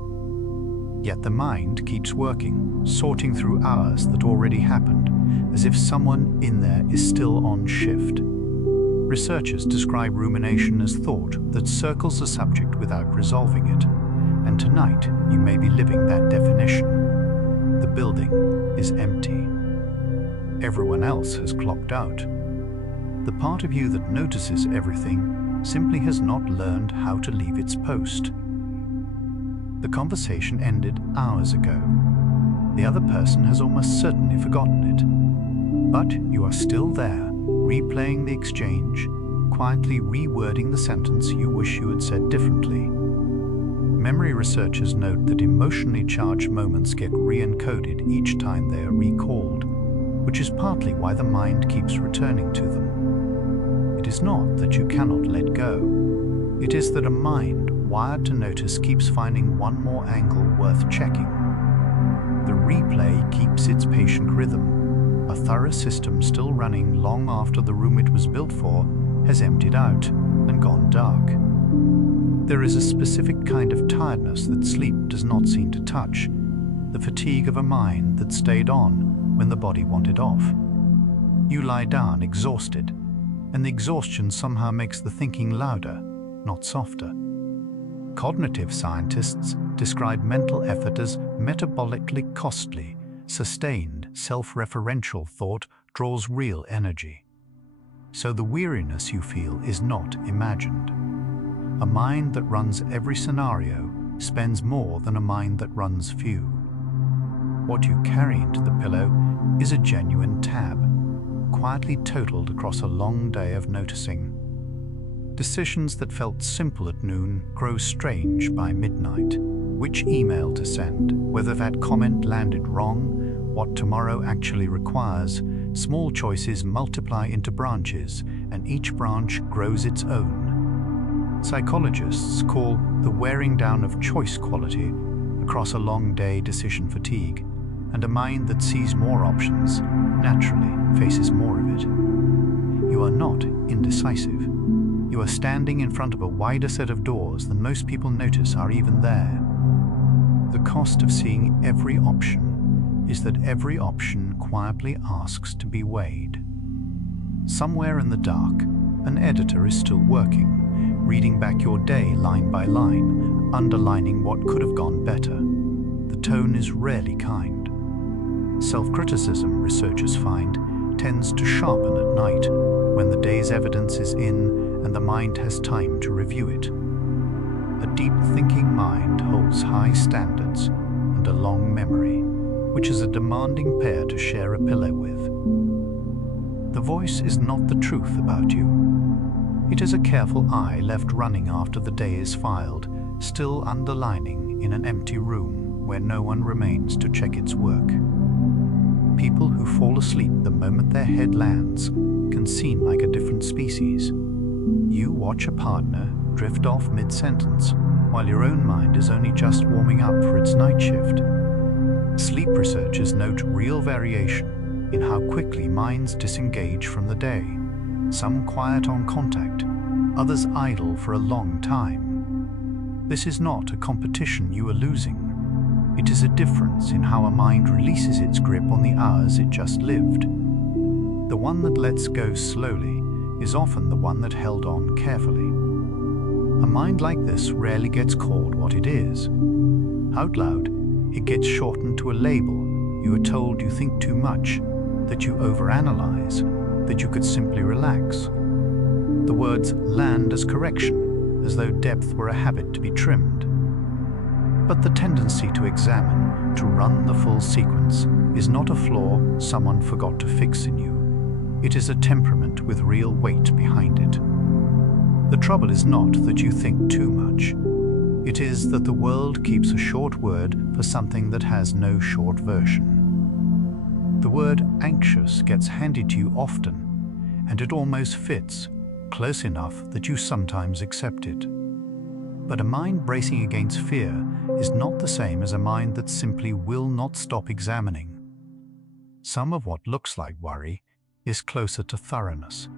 Yet the mind keeps working, sorting through hours that already happened, as if someone in there is still on shift. Researchers describe rumination as thought that circles a subject without resolving it, and tonight you may be living that definition. The building is empty. Everyone else has clocked out. The part of you that notices everything simply has not learned how to leave its post. The conversation ended hours ago. The other person has almost certainly forgotten it. But you are still there, replaying the exchange, quietly rewording the sentence you wish you had said differently. Memory researchers note that emotionally charged moments get re-encoded each time they are recalled, which is partly why the mind keeps returning to them. It is not that you cannot let go. It is that a mind wired to notice keeps finding one more angle worth checking. The replay keeps its patient rhythm. A thorough system still running long after the room it was built for has emptied out and gone dark. There is a specific kind of tiredness that sleep does not seem to touch, the fatigue of a mind that stayed on when the body wanted off. You lie down exhausted, and the exhaustion somehow makes the thinking louder, not softer. Cognitive scientists describe mental effort as metabolically costly. Sustained, self-referential thought draws real energy. So the weariness you feel is not imagined. A mind that runs every scenario spends more than a mind that runs few. What you carry into the pillow is a genuine tab, quietly totaled across a long day of noticing. Decisions that felt simple at noon grow strange by midnight. Which email to send, whether that comment landed wrong, what tomorrow actually requires. Small choices multiply into branches, and each branch grows its own. Psychologists call the wearing down of choice quality across a long day decision fatigue, and a mind that sees more options naturally faces more of it. You are not indecisive. You are standing in front of a wider set of doors than most people notice are even there. The cost of seeing every option is that every option quietly asks to be weighed. Somewhere in the dark, an editor is still working, reading back your day line by line, underlining what could have gone better. The tone is rarely kind. Self-criticism, researchers find, tends to sharpen at night when the day's evidence is in and the mind has time to review it. A deep thinking mind holds high standards and a long memory, which is a demanding pair to share a pillow with. The voice is not the truth about you. It is a careful eye left running after the day is filed, still underlining in an empty room where no one remains to check its work. People who fall asleep the moment their head lands can seem like a different species. You watch a partner drift off mid-sentence, while your own mind is only just warming up for its night shift. Sleep researchers note real variation in how quickly minds disengage from the day. Some quiet on contact, others idle for a long time. This is not a competition you are losing. It is a difference in how a mind releases its grip on the hours it just lived. The one that lets go slowly is often the one that held on carefully. A mind like this rarely gets called what it is. Out loud, it gets shortened to a label. You are told you think too much, that you overanalyze, that you could simply relax. The words land as correction, as though depth were a habit to be trimmed. But the tendency to examine, to run the full sequence, is not a flaw someone forgot to fix in you. It is a temperament with real weight behind it. The trouble is not that you think too much. It is that the world keeps a short word for something that has no short version. The word anxious gets handed to you often, and it almost fits, close enough that you sometimes accept it. But a mind bracing against fear is not the same as a mind that simply will not stop examining. Some of what looks like worry is closer to thoroughness.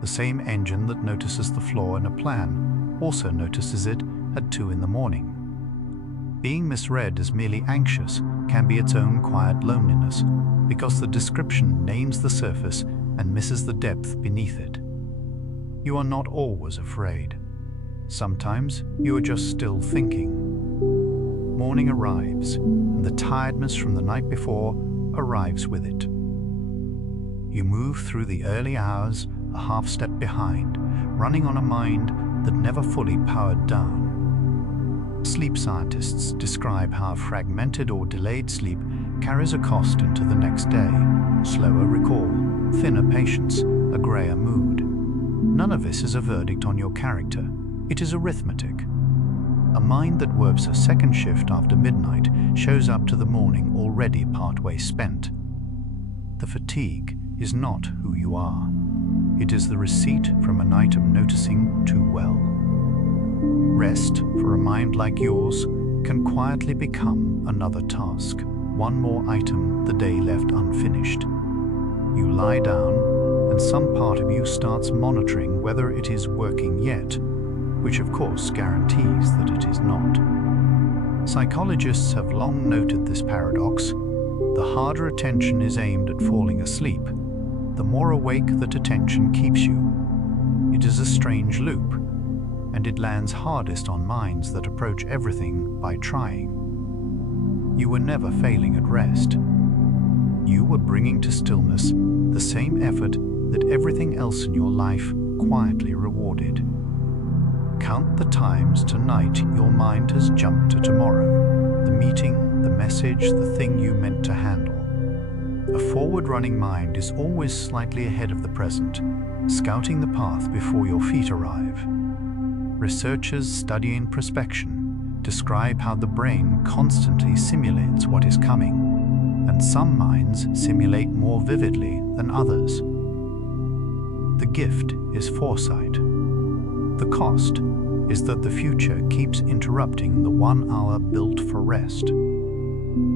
The same engine that notices the flaw in a plan also notices it at 2 in the morning. Being misread as merely anxious can be its own quiet loneliness, because the description names the surface and misses the depth beneath it. You are not always afraid. Sometimes you are just still thinking. Morning arrives, and the tiredness from the night before arrives with it. You move through the early hours a half step behind, running on a mind that never fully powered down. Sleep scientists describe how fragmented or delayed sleep carries a cost into the next day: slower recall, thinner patience, a grayer mood. None of this is a verdict on your character. It is arithmetic. A mind that works a second shift after midnight shows up to the morning already partway spent. The fatigue is not who you are. It is the receipt from a night of noticing too well. Rest, for a mind like yours, can quietly become another task, one more item the day left unfinished. You lie down, and some part of you starts monitoring whether it is working yet, which of course guarantees that it is not. Psychologists have long noted this paradox. The harder attention is aimed at falling asleep, the more awake that attention keeps you. It is a strange loop, and it lands hardest on minds that approach everything by trying. You were never failing at rest. You were bringing to stillness the same effort that everything else in your life quietly rewarded. Count the times tonight your mind has jumped to tomorrow, the meeting, the message, the thing you meant to handle. A forward-running mind is always slightly ahead of the present, scouting the path before your feet arrive. Researchers studying prospection describe how the brain constantly simulates what is coming, and some minds simulate more vividly than others. The gift is foresight. The cost is that the future keeps interrupting the 1 hour built for rest.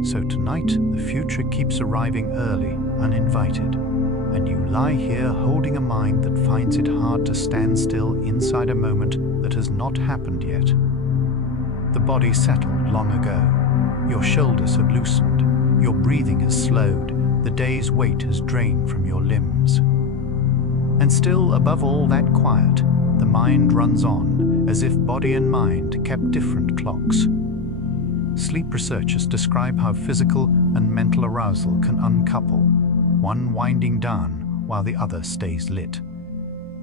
So tonight, the future keeps arriving early, uninvited, and you lie here holding a mind that finds it hard to stand still inside a moment that has not happened yet. The body settled long ago. Your shoulders have loosened, your breathing has slowed, the day's weight has drained from your limbs. And still, above all that quiet, the mind runs on, as if body and mind kept different clocks. Sleep researchers describe how physical and mental arousal can uncouple, one winding down while the other stays lit.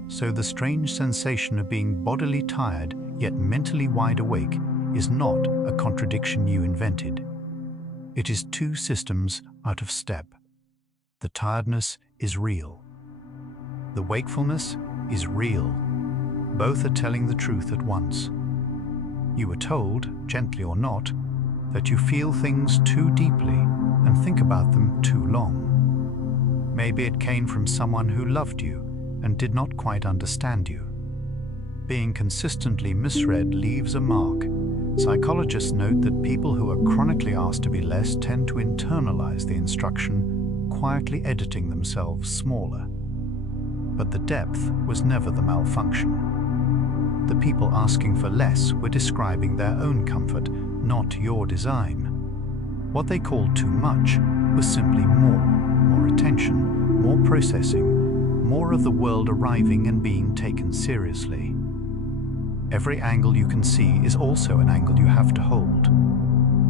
So the strange sensation of being bodily tired yet mentally wide awake is not a contradiction you invented. It is two systems out of step. The tiredness is real. The wakefulness is real. Both are telling the truth at once. You were told, gently or not, that you feel things too deeply and think about them too long. Maybe it came from someone who loved you and did not quite understand you. Being consistently misread leaves a mark. Psychologists note that people who are chronically asked to be less tend to internalize the instruction, quietly editing themselves smaller. But the depth was never the malfunction. The people asking for less were describing their own comfort, not your design. What they called too much was simply more attention, more processing, more of the world arriving and being taken seriously. Every angle you can see is also an angle you have to hold.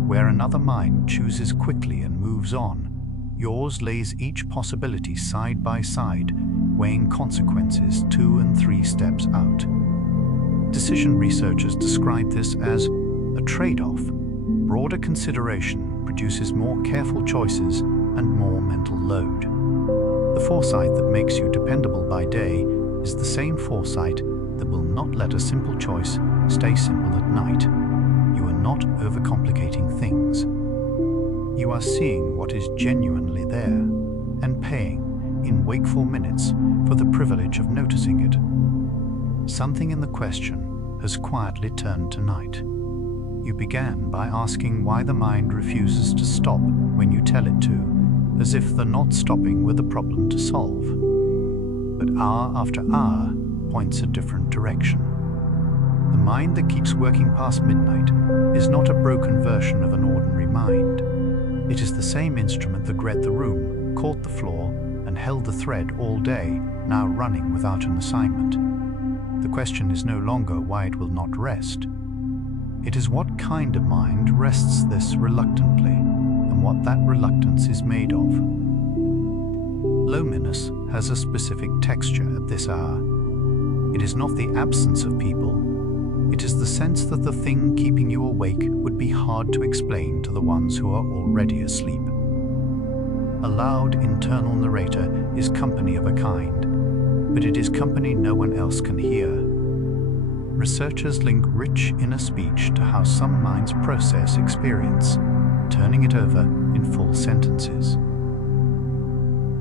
Where another mind chooses quickly and moves on, yours lays each possibility side by side, weighing consequences 2 and 3 steps out. Decision researchers describe this as a trade-off. Broader consideration produces more careful choices and more mental load. The foresight that makes you dependable by day is the same foresight that will not let a simple choice stay simple at night. You are not overcomplicating things. You are seeing what is genuinely there and paying, in wakeful minutes, for the privilege of noticing it. Something in the question has quietly turned to night. You began by asking why the mind refuses to stop when you tell it to, as if the not stopping were the problem to solve. But hour after hour points a different direction. The mind that keeps working past midnight is not a broken version of an ordinary mind. It is the same instrument that read the room, caught the flaw, and held the thread all day, now running without an assignment. The question is no longer why it will not rest. It is what kind of mind rests this reluctantly, and what that reluctance is made of. Loneliness has a specific texture at this hour. It is not the absence of people. It is the sense that the thing keeping you awake would be hard to explain to the ones who are already asleep. A loud internal narrator is company of a kind, but it is company no one else can hear. Researchers link rich inner speech to how some minds process experience, turning it over in full sentences.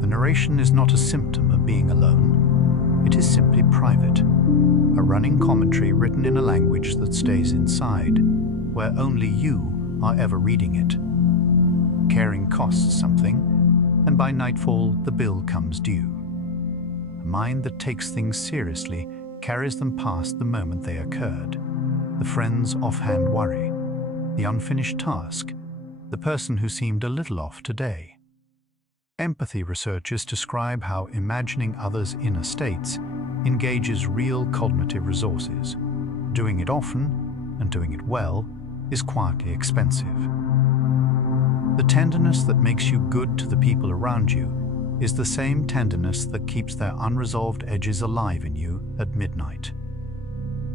The narration is not a symptom of being alone. It is simply private, a running commentary written in a language that stays inside, where only you are ever reading it. Caring costs something, and by nightfall the bill comes due. A mind that takes things seriously carries them past the moment they occurred. The friend's offhand worry, the unfinished task, the person who seemed a little off today. Empathy researchers describe how imagining others' inner states engages real cognitive resources. Doing it often, and doing it well, is quietly expensive. The tenderness that makes you good to the people around you is the same tenderness that keeps their unresolved edges alive in you at midnight.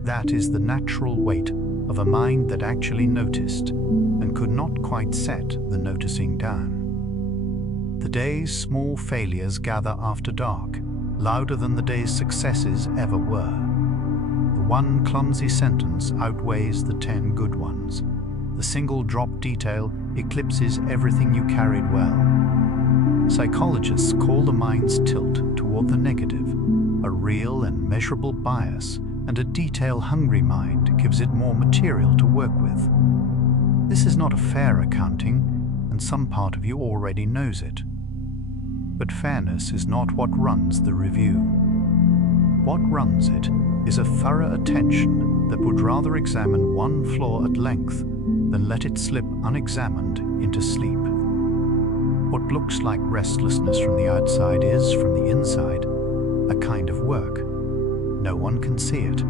That is the natural weight of a mind that actually noticed and could not quite set the noticing down. The day's small failures gather after dark, louder than the day's successes ever were. The one clumsy sentence outweighs the 10 good ones. The single drop detail eclipses everything you carried well. Psychologists call the mind's tilt toward the negative a real and measurable bias, and a detail-hungry mind gives it more material to work with. This is not a fair accounting, and some part of you already knows it. But fairness is not what runs the review. What runs it is a thorough attention that would rather examine one flaw at length than let it slip unexamined into sleep. What looks like restlessness from the outside is, from the inside, a kind of work. No one can see it.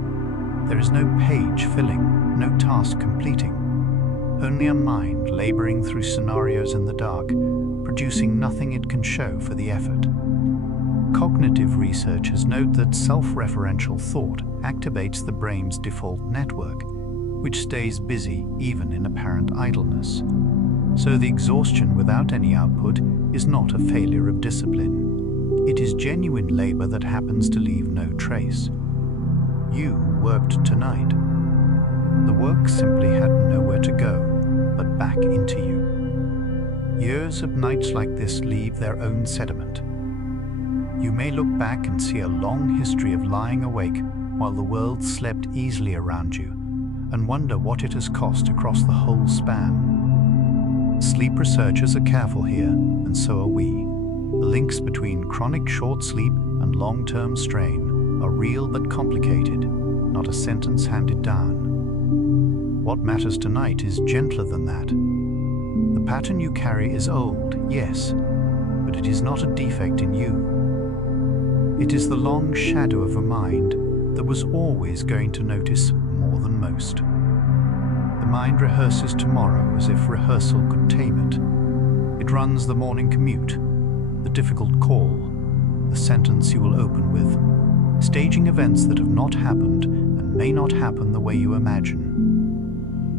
There is no page filling, no task completing. only a mind laboring through scenarios in the dark, producing nothing it can show for the effort. Cognitive researchers note that self-referential thought activates the brain's default network, which stays busy even in apparent idleness. So the exhaustion without any output is not a failure of discipline. It is genuine labor that happens to leave no trace. You worked tonight. The work simply had nowhere to go but back into you. Years of nights like this leave their own sediment. You may look back and see a long history of lying awake while the world slept easily around you, and wonder what it has cost across the whole span. Sleep researchers are careful here, and so are we. The links between chronic short sleep and long-term strain are real but complicated, not a sentence handed down. What matters tonight is gentler than that. The pattern you carry is old, yes, but it is not a defect in you. It is the long shadow of a mind that was always going to notice more than most. The mind rehearses tomorrow as if rehearsal could tame it. It runs the morning commute, the difficult call, the sentence you will open with, staging events that have not happened and may not happen the way you imagine.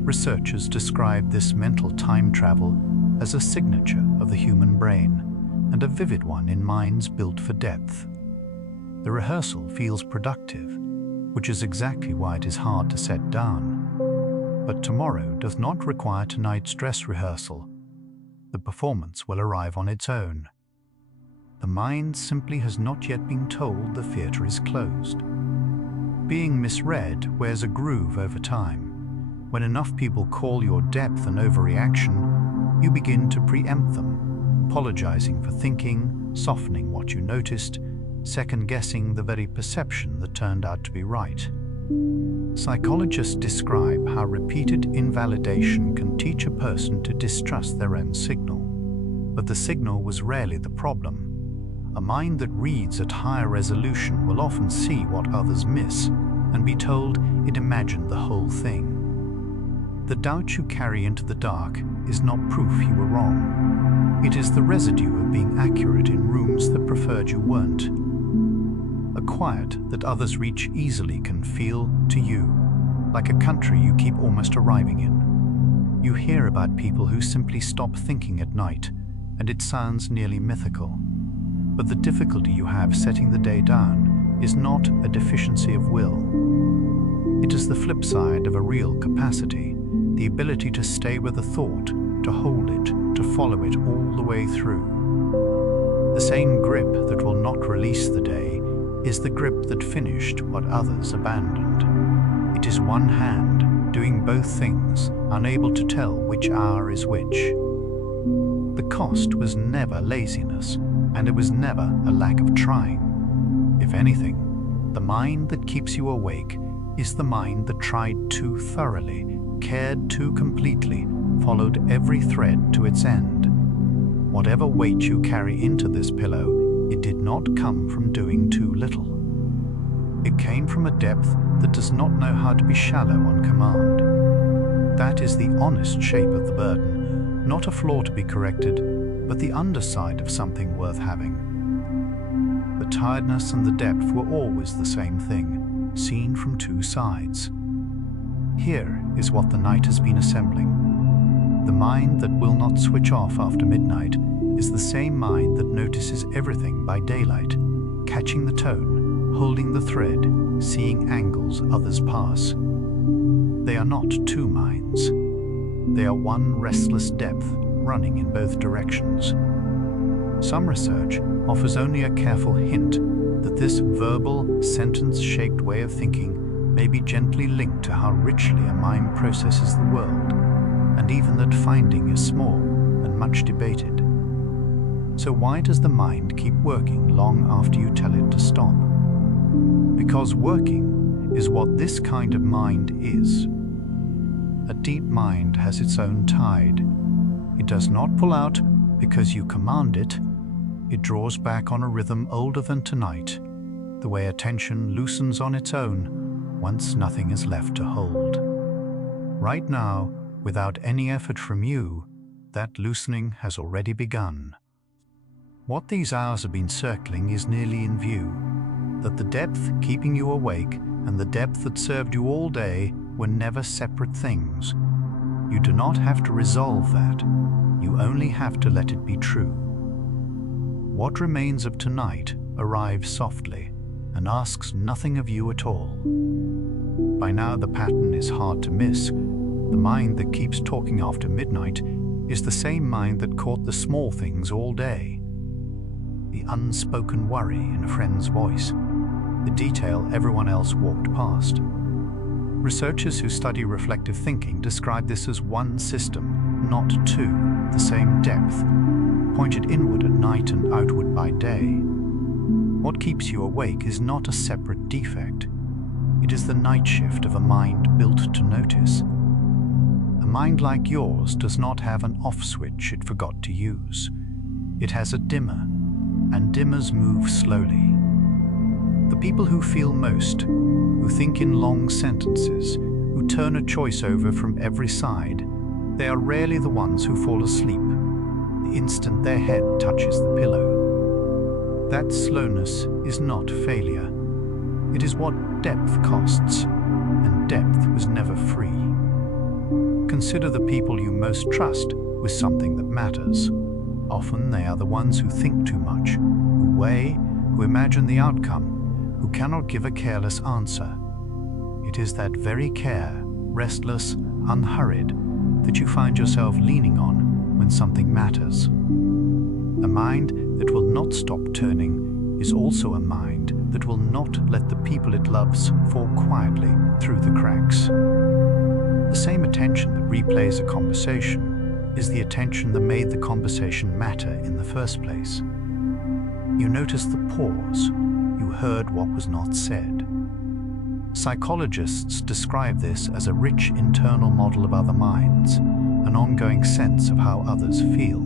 Researchers describe this mental time travel as a signature of the human brain, and a vivid one in minds built for depth. The rehearsal feels productive, which is exactly why it is hard to set down. But tomorrow does not require tonight's dress rehearsal. The performance will arrive on its own. The mind simply has not yet been told the theatre is closed. Being misread wears a groove over time. When enough people call your depth an overreaction, you begin to preempt them, apologizing for thinking, softening what you noticed, second-guessing the very perception that turned out to be right. Psychologists describe how repeated invalidation can teach a person to distrust their own signal. But the signal was rarely the problem. A mind that reads at higher resolution will often see what others miss and be told it imagined the whole thing. The doubt you carry into the dark is not proof you were wrong. It is the residue of being accurate in rooms that preferred you weren't. A quiet that others reach easily can feel, to you, like a country you keep almost arriving in. You hear about people who simply stop thinking at night, and it sounds nearly mythical. But the difficulty you have setting the day down is not a deficiency of will. It is the flip side of a real capacity, the ability to stay with a thought, to hold it, to follow it all the way through. The same grip that will not release the day is the grip that finished what others abandoned. It is one hand doing both things, unable to tell which hour is which. The cost was never laziness, and it was never a lack of trying. If anything, the mind that keeps you awake is the mind that tried too thoroughly, cared too completely, followed every thread to its end. Whatever weight you carry into this pillow, it did not come from doing too little. It came from a depth that does not know how to be shallow on command. That is the honest shape of the burden, not a flaw to be corrected, but the underside of something worth having. The tiredness and the depth were always the same thing, seen from two sides. Here is what the night has been assembling. The mind that will not switch off after midnight is the same mind that notices everything by daylight, catching the tone, holding the thread, seeing angles others pass. They are not two minds. They are one restless depth running in both directions. Some research offers only a careful hint that this verbal, sentence-shaped way of thinking may be gently linked to how richly a mind processes the world, and even that finding is small and much debated. So why does the mind keep working long after you tell it to stop? Because working is what this kind of mind is. A deep mind has its own tide. It does not pull out because you command it. It draws back on a rhythm older than tonight, the way attention loosens on its own once nothing is left to hold. Right now, Without any effort from you, that loosening has already begun. What these hours have been circling is nearly in view, that the depth keeping you awake and the depth that served you all day were never separate things. You do not have to resolve that, you only have to let it be true. What remains of tonight arrives softly and asks nothing of you at all. By now the pattern is hard to miss. The mind that keeps talking after midnight is the same mind that caught the small things all day. The unspoken worry in a friend's voice, the detail everyone else walked past. Researchers who study reflective thinking describe this as one system, not two, the same depth, pointed inward at night and outward by day. What keeps you awake is not a separate defect. It is the night shift of a mind built to notice. A mind like yours does not have an off switch it forgot to use. It has a dimmer, and dimmers move slowly. The people who feel most, who think in long sentences, who turn a choice over from every side, they are rarely the ones who fall asleep the instant their head touches the pillow. That slowness is not failure. It is what depth costs, and depth was never free. Consider the people you most trust with something that matters. Often they are the ones who think too much, who weigh, who imagine the outcome, who cannot give a careless answer. It is that very care, restless, unhurried, that you find yourself leaning on when something matters. A mind that will not stop turning is also a mind that will not let the people it loves fall quietly through the cracks. The same attention that replays a conversation is the attention that made the conversation matter in the first place. You notice the pause, you heard what was not said. Psychologists describe this as a rich internal model of other minds, an ongoing sense of how others feel.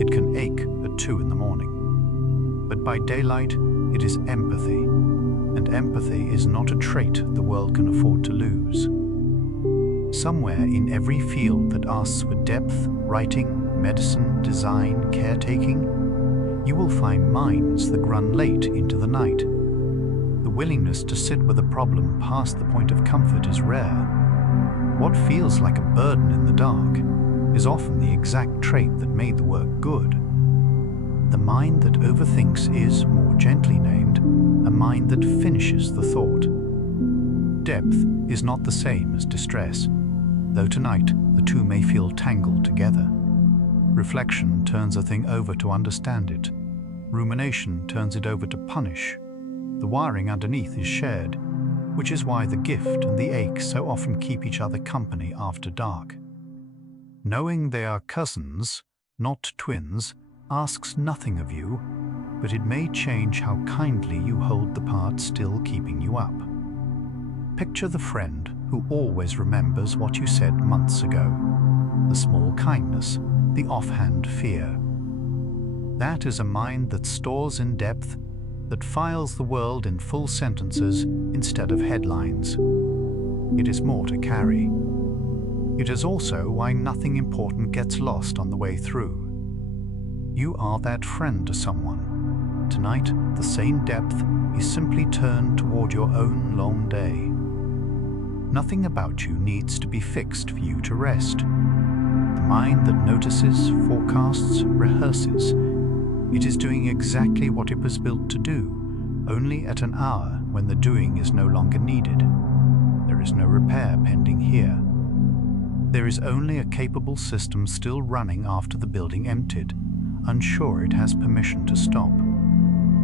It can ache at 2 in the morning, but by daylight it is empathy, and empathy is not a trait the world can afford to lose. Somewhere in every field that asks for depth, writing, medicine, design, caretaking, you will find minds that run late into the night. The willingness to sit with a problem past the point of comfort is rare. What feels like a burden in the dark is often the exact trait that made the work good. The mind that overthinks is, more gently named, a mind that finishes the thought. Depth is not the same as distress, though tonight the two may feel tangled together. Reflection turns a thing over to understand it. Rumination turns it over to punish. The wiring underneath is shared, which is why the gift and the ache so often keep each other company after dark. Knowing they are cousins, not twins, asks nothing of you, but it may change how kindly you hold the part still keeping you up. Picture the friend who always remembers what you said months ago, the small kindness, the offhand fear. That is a mind that stores in depth, that files the world in full sentences instead of headlines. It is more to carry. It is also why nothing important gets lost on the way through. You are that friend to someone. Tonight, the same depth is simply turned toward your own long day. Nothing about you needs to be fixed for you to rest. The mind that notices, forecasts, rehearses, it is doing exactly what it was built to do, only at an hour when the doing is no longer needed. There is no repair pending here. There is only a capable system still running after the building emptied, unsure it has permission to stop.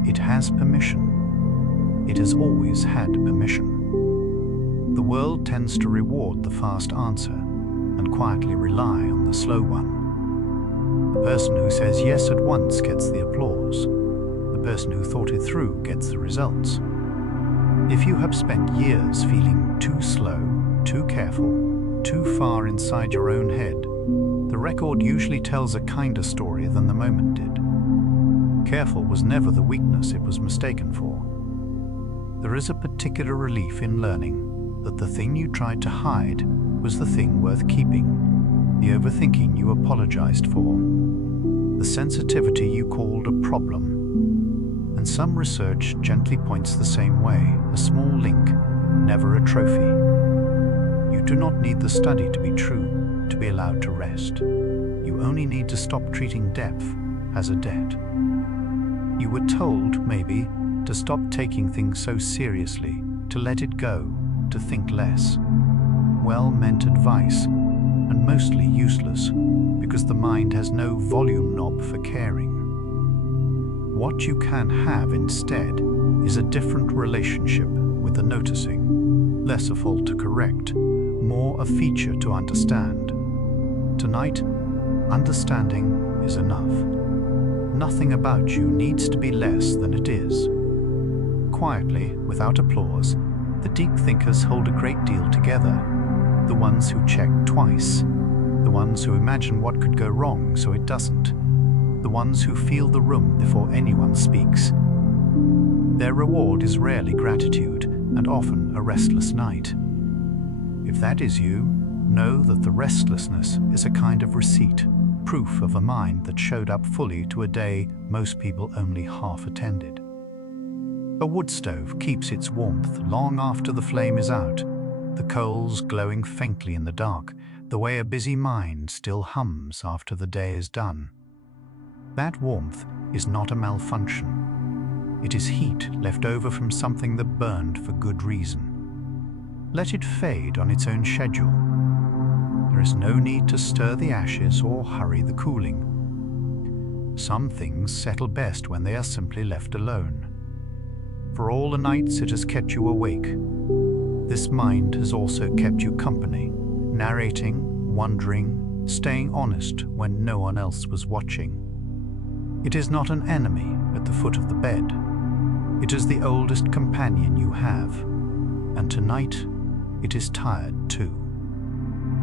It has permission. It has always had permission. The world tends to reward the fast answer and quietly rely on the slow one. The person who says yes at once gets the applause. The person who thought it through gets the results. If you have spent years feeling too slow, too careful, too far inside your own head, the record usually tells a kinder story than the moment did. Careful was never the weakness it was mistaken for. There is a particular relief in learning that the thing you tried to hide was the thing worth keeping, the overthinking you apologized for, the sensitivity you called a problem. And some research gently points the same way, a small link, never a trophy. You do not need the study to be true to be allowed to rest. You only need to stop treating depth as a debt. You were told, maybe, to stop taking things so seriously, to let it go, to think less. Well-meant advice, and mostly useless, because the mind has no volume knob for caring. What you can have instead is a different relationship with the noticing, less a fault to correct, more a feature to understand. Tonight, understanding is enough. Nothing about you needs to be less than it is. Quietly, without applause, the deep thinkers hold a great deal together. The ones who check twice, the ones who imagine what could go wrong so it doesn't, the ones who feel the room before anyone speaks. Their reward is rarely gratitude, and often a restless night. If that is you, know that the restlessness is a kind of receipt, proof of a mind that showed up fully to a day most people only half attended. A wood stove keeps its warmth long after the flame is out, the coals glowing faintly in the dark, the way a busy mind still hums after the day is done. That warmth is not a malfunction. It is heat left over from something that burned for good reason. Let it fade on its own schedule. There is no need to stir the ashes or hurry the cooling. Some things settle best when they are simply left alone. For all the nights it has kept you awake, this mind has also kept you company, narrating, wondering, staying honest when no one else was watching. It is not an enemy at the foot of the bed. It is the oldest companion you have, and tonight it is tired too.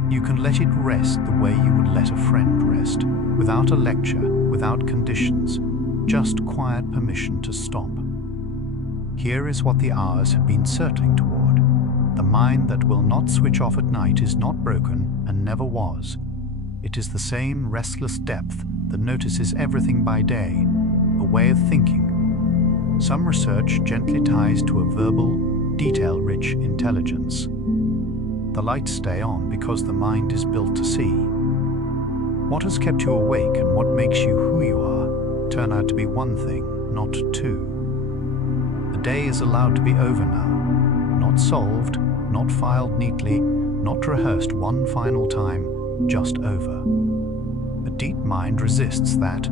You can let it rest the way you would let a friend rest, without a lecture, without conditions, just quiet permission to stop. Here is what the hours have been circling toward. The mind that will not switch off at night is not broken and never was. It is the same restless depth that notices everything by day, a way of thinking. Some research gently ties to a verbal, detail-rich intelligence. The lights stay on because the mind is built to see. What has kept you awake and what makes you who you are turn out to be one thing, not two. The day is allowed to be over now, not solved, not filed neatly, not rehearsed one final time, just over. A deep mind resists that,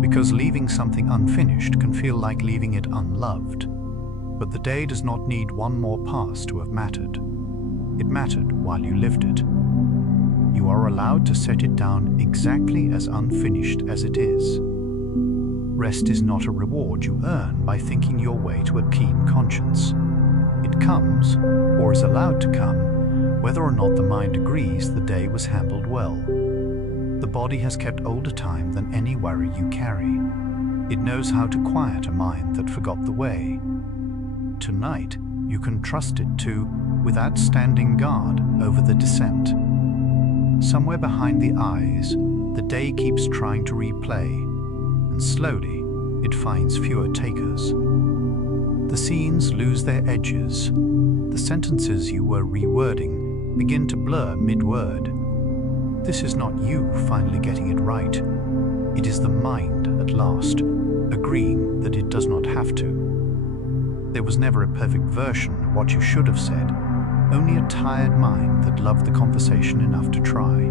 because leaving something unfinished can feel like leaving it unloved. But the day does not need one more pass to have mattered. It mattered while you lived it. You are allowed to set it down exactly as unfinished as it is. Rest is not a reward you earn by thinking your way to a keen conscience. It comes, or is allowed to come, whether or not the mind agrees the day was handled well. The body has kept older time than any worry you carry. It knows how to quiet a mind that forgot the way. Tonight, you can trust it to, without standing guard over the descent. Somewhere behind the eyes, the day keeps trying to replay, and slowly it finds fewer takers. The scenes lose their edges. The sentences you were rewording begin to blur mid-word. This is not you finally getting it right. It is the mind at last, agreeing that it does not have to. There was never a perfect version of what you should have said, only a tired mind that loved the conversation enough to try.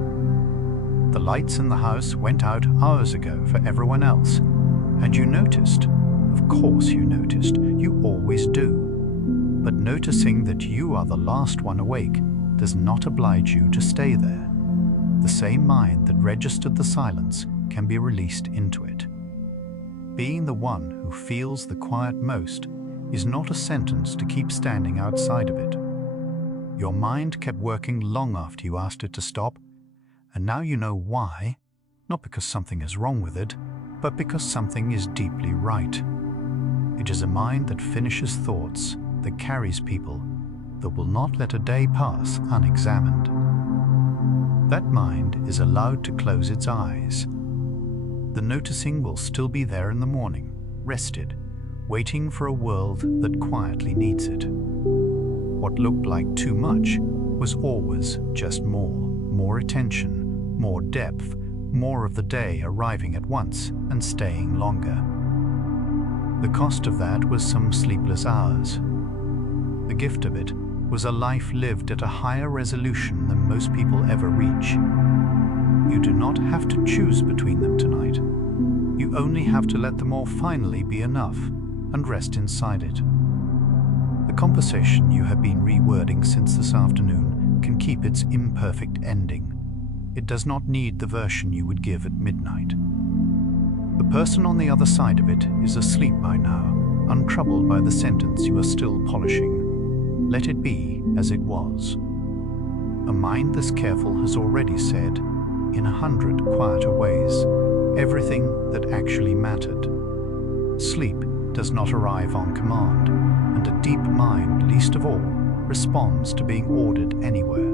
The lights in the house went out hours ago for everyone else, and you noticed. Of course you noticed, you always do. But noticing that you are the last one awake does not oblige you to stay there. The same mind that registered the silence can be released into it. Being the one who feels the quiet most is not a sentence to keep standing outside of it. Your mind kept working long after you asked it to stop, and now you know why, not because something is wrong with it, but because something is deeply right. It is a mind that finishes thoughts, that carries people, that will not let a day pass unexamined. that mind is allowed to close its eyes. The noticing will still be there in the morning, rested, waiting for a world that quietly needs it. What looked like too much was always just more attention, more depth, more of the day arriving at once and staying longer. The cost of that was some sleepless hours. The gift of it was a life lived at a higher resolution than most people ever reach. You do not have to choose between them tonight. You only have to let them all finally be enough and rest inside it. The conversation you have been rewording since this afternoon can keep its imperfect ending. It does not need the version you would give at midnight. The person on the other side of it is asleep by now, untroubled by the sentence you are still polishing. Let it be as it was. A mind this careful has already said, in 100 quieter ways, everything that actually mattered. Sleep does not arrive on command, and a deep mind, least of all, responds to being ordered anywhere.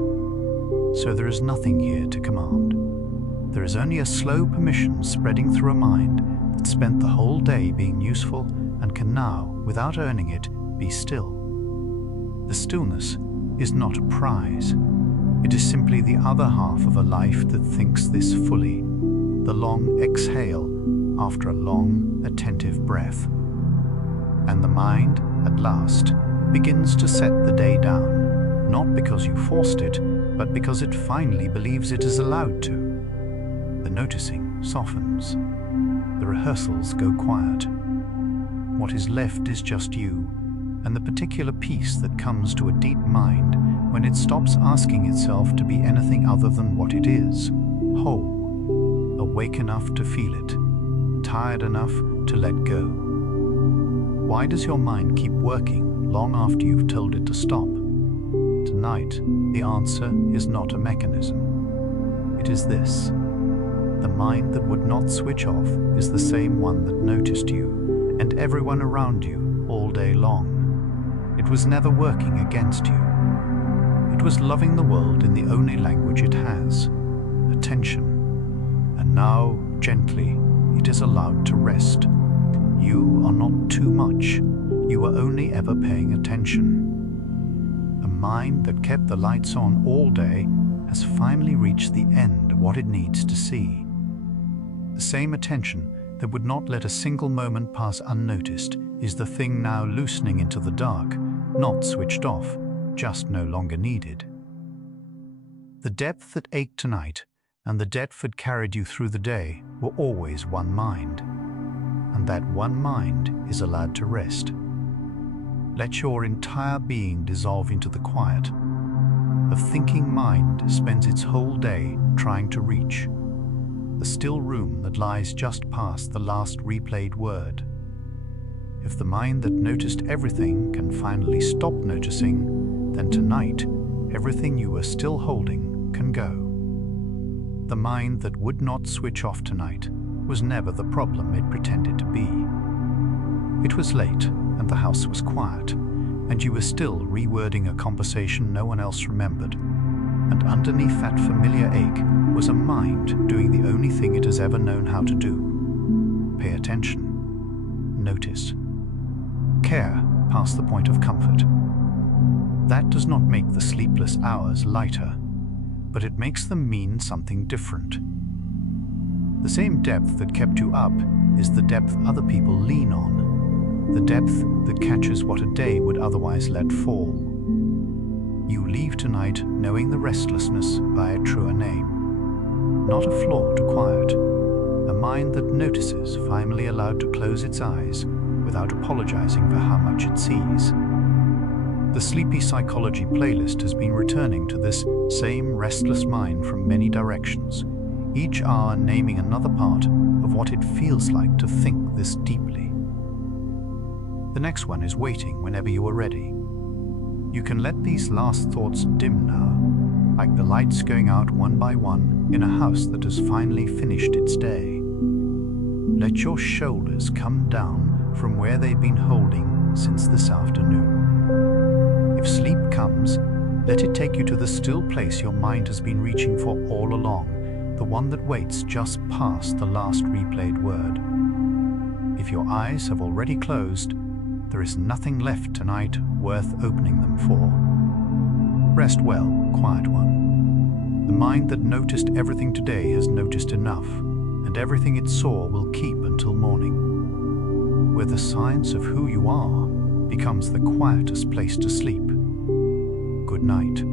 So there is nothing here to command. There is only a slow permission spreading through a mind that spent the whole day being useful and can now, without earning it, be still. The stillness is not a prize. It is simply the other half of a life that thinks this fully, the long exhale after a long, attentive breath. And the mind, at last, begins to set the day down, not because you forced it, but because it finally believes it is allowed to. The noticing softens. The rehearsals go quiet. What is left is just you, and the particular peace that comes to a deep mind when it stops asking itself to be anything other than what it is, whole, awake enough to feel it, tired enough to let go. Why does your mind keep working long after you've told it to stop? Tonight, the answer is not a mechanism. It is this. The mind that would not switch off is the same one that noticed you and everyone around you all day long. It was never working against you. It was loving the world in the only language it has, attention. And now, gently, it is allowed to rest. You are not too much. You are only ever paying attention. A mind that kept the lights on all day has finally reached the end of what it needs to see. The same attention that would not let a single moment pass unnoticed is the thing now loosening into the dark, not switched off, just no longer needed. The depth that ached tonight and the depth that carried you through the day were always one mind, and that one mind is allowed to rest. Let your entire being dissolve into the quiet. A thinking mind spends its whole day trying to reach the still room that lies just past the last replayed word. If the mind that noticed everything can finally stop noticing, then tonight, everything you were still holding can go. The mind that would not switch off tonight was never the problem it pretended to be. It was late and the house was quiet, and you were still rewording a conversation no one else remembered. And underneath that familiar ache was a mind doing the only thing it has ever known how to do. Pay attention. Notice. Care past the point of comfort. That does not make the sleepless hours lighter, but it makes them mean something different. The same depth that kept you up is the depth other people lean on, the depth that catches what a day would otherwise let fall. You leave tonight knowing the restlessness by a truer name. Not a flaw to quiet, a mind that notices finally allowed to close its eyes without apologizing for how much it sees. The Sleepy Psychology playlist has been returning to this same restless mind from many directions, each hour naming another part of what it feels like to think this deeply. The next one is waiting whenever you are ready. You can let these last thoughts dim now, like the lights going out one by one in a house that has finally finished its day. Let your shoulders come down from where they've been holding since this afternoon. If sleep comes, Let it take you to the still place your mind has been reaching for all along, the one that waits just past the last replayed word. If your eyes have already closed, there is nothing left tonight worth opening them for. Rest well, quiet one. The mind that noticed everything today has noticed enough, and everything it saw will keep until morning, where the science of who you are becomes the quietest place to sleep. Good night.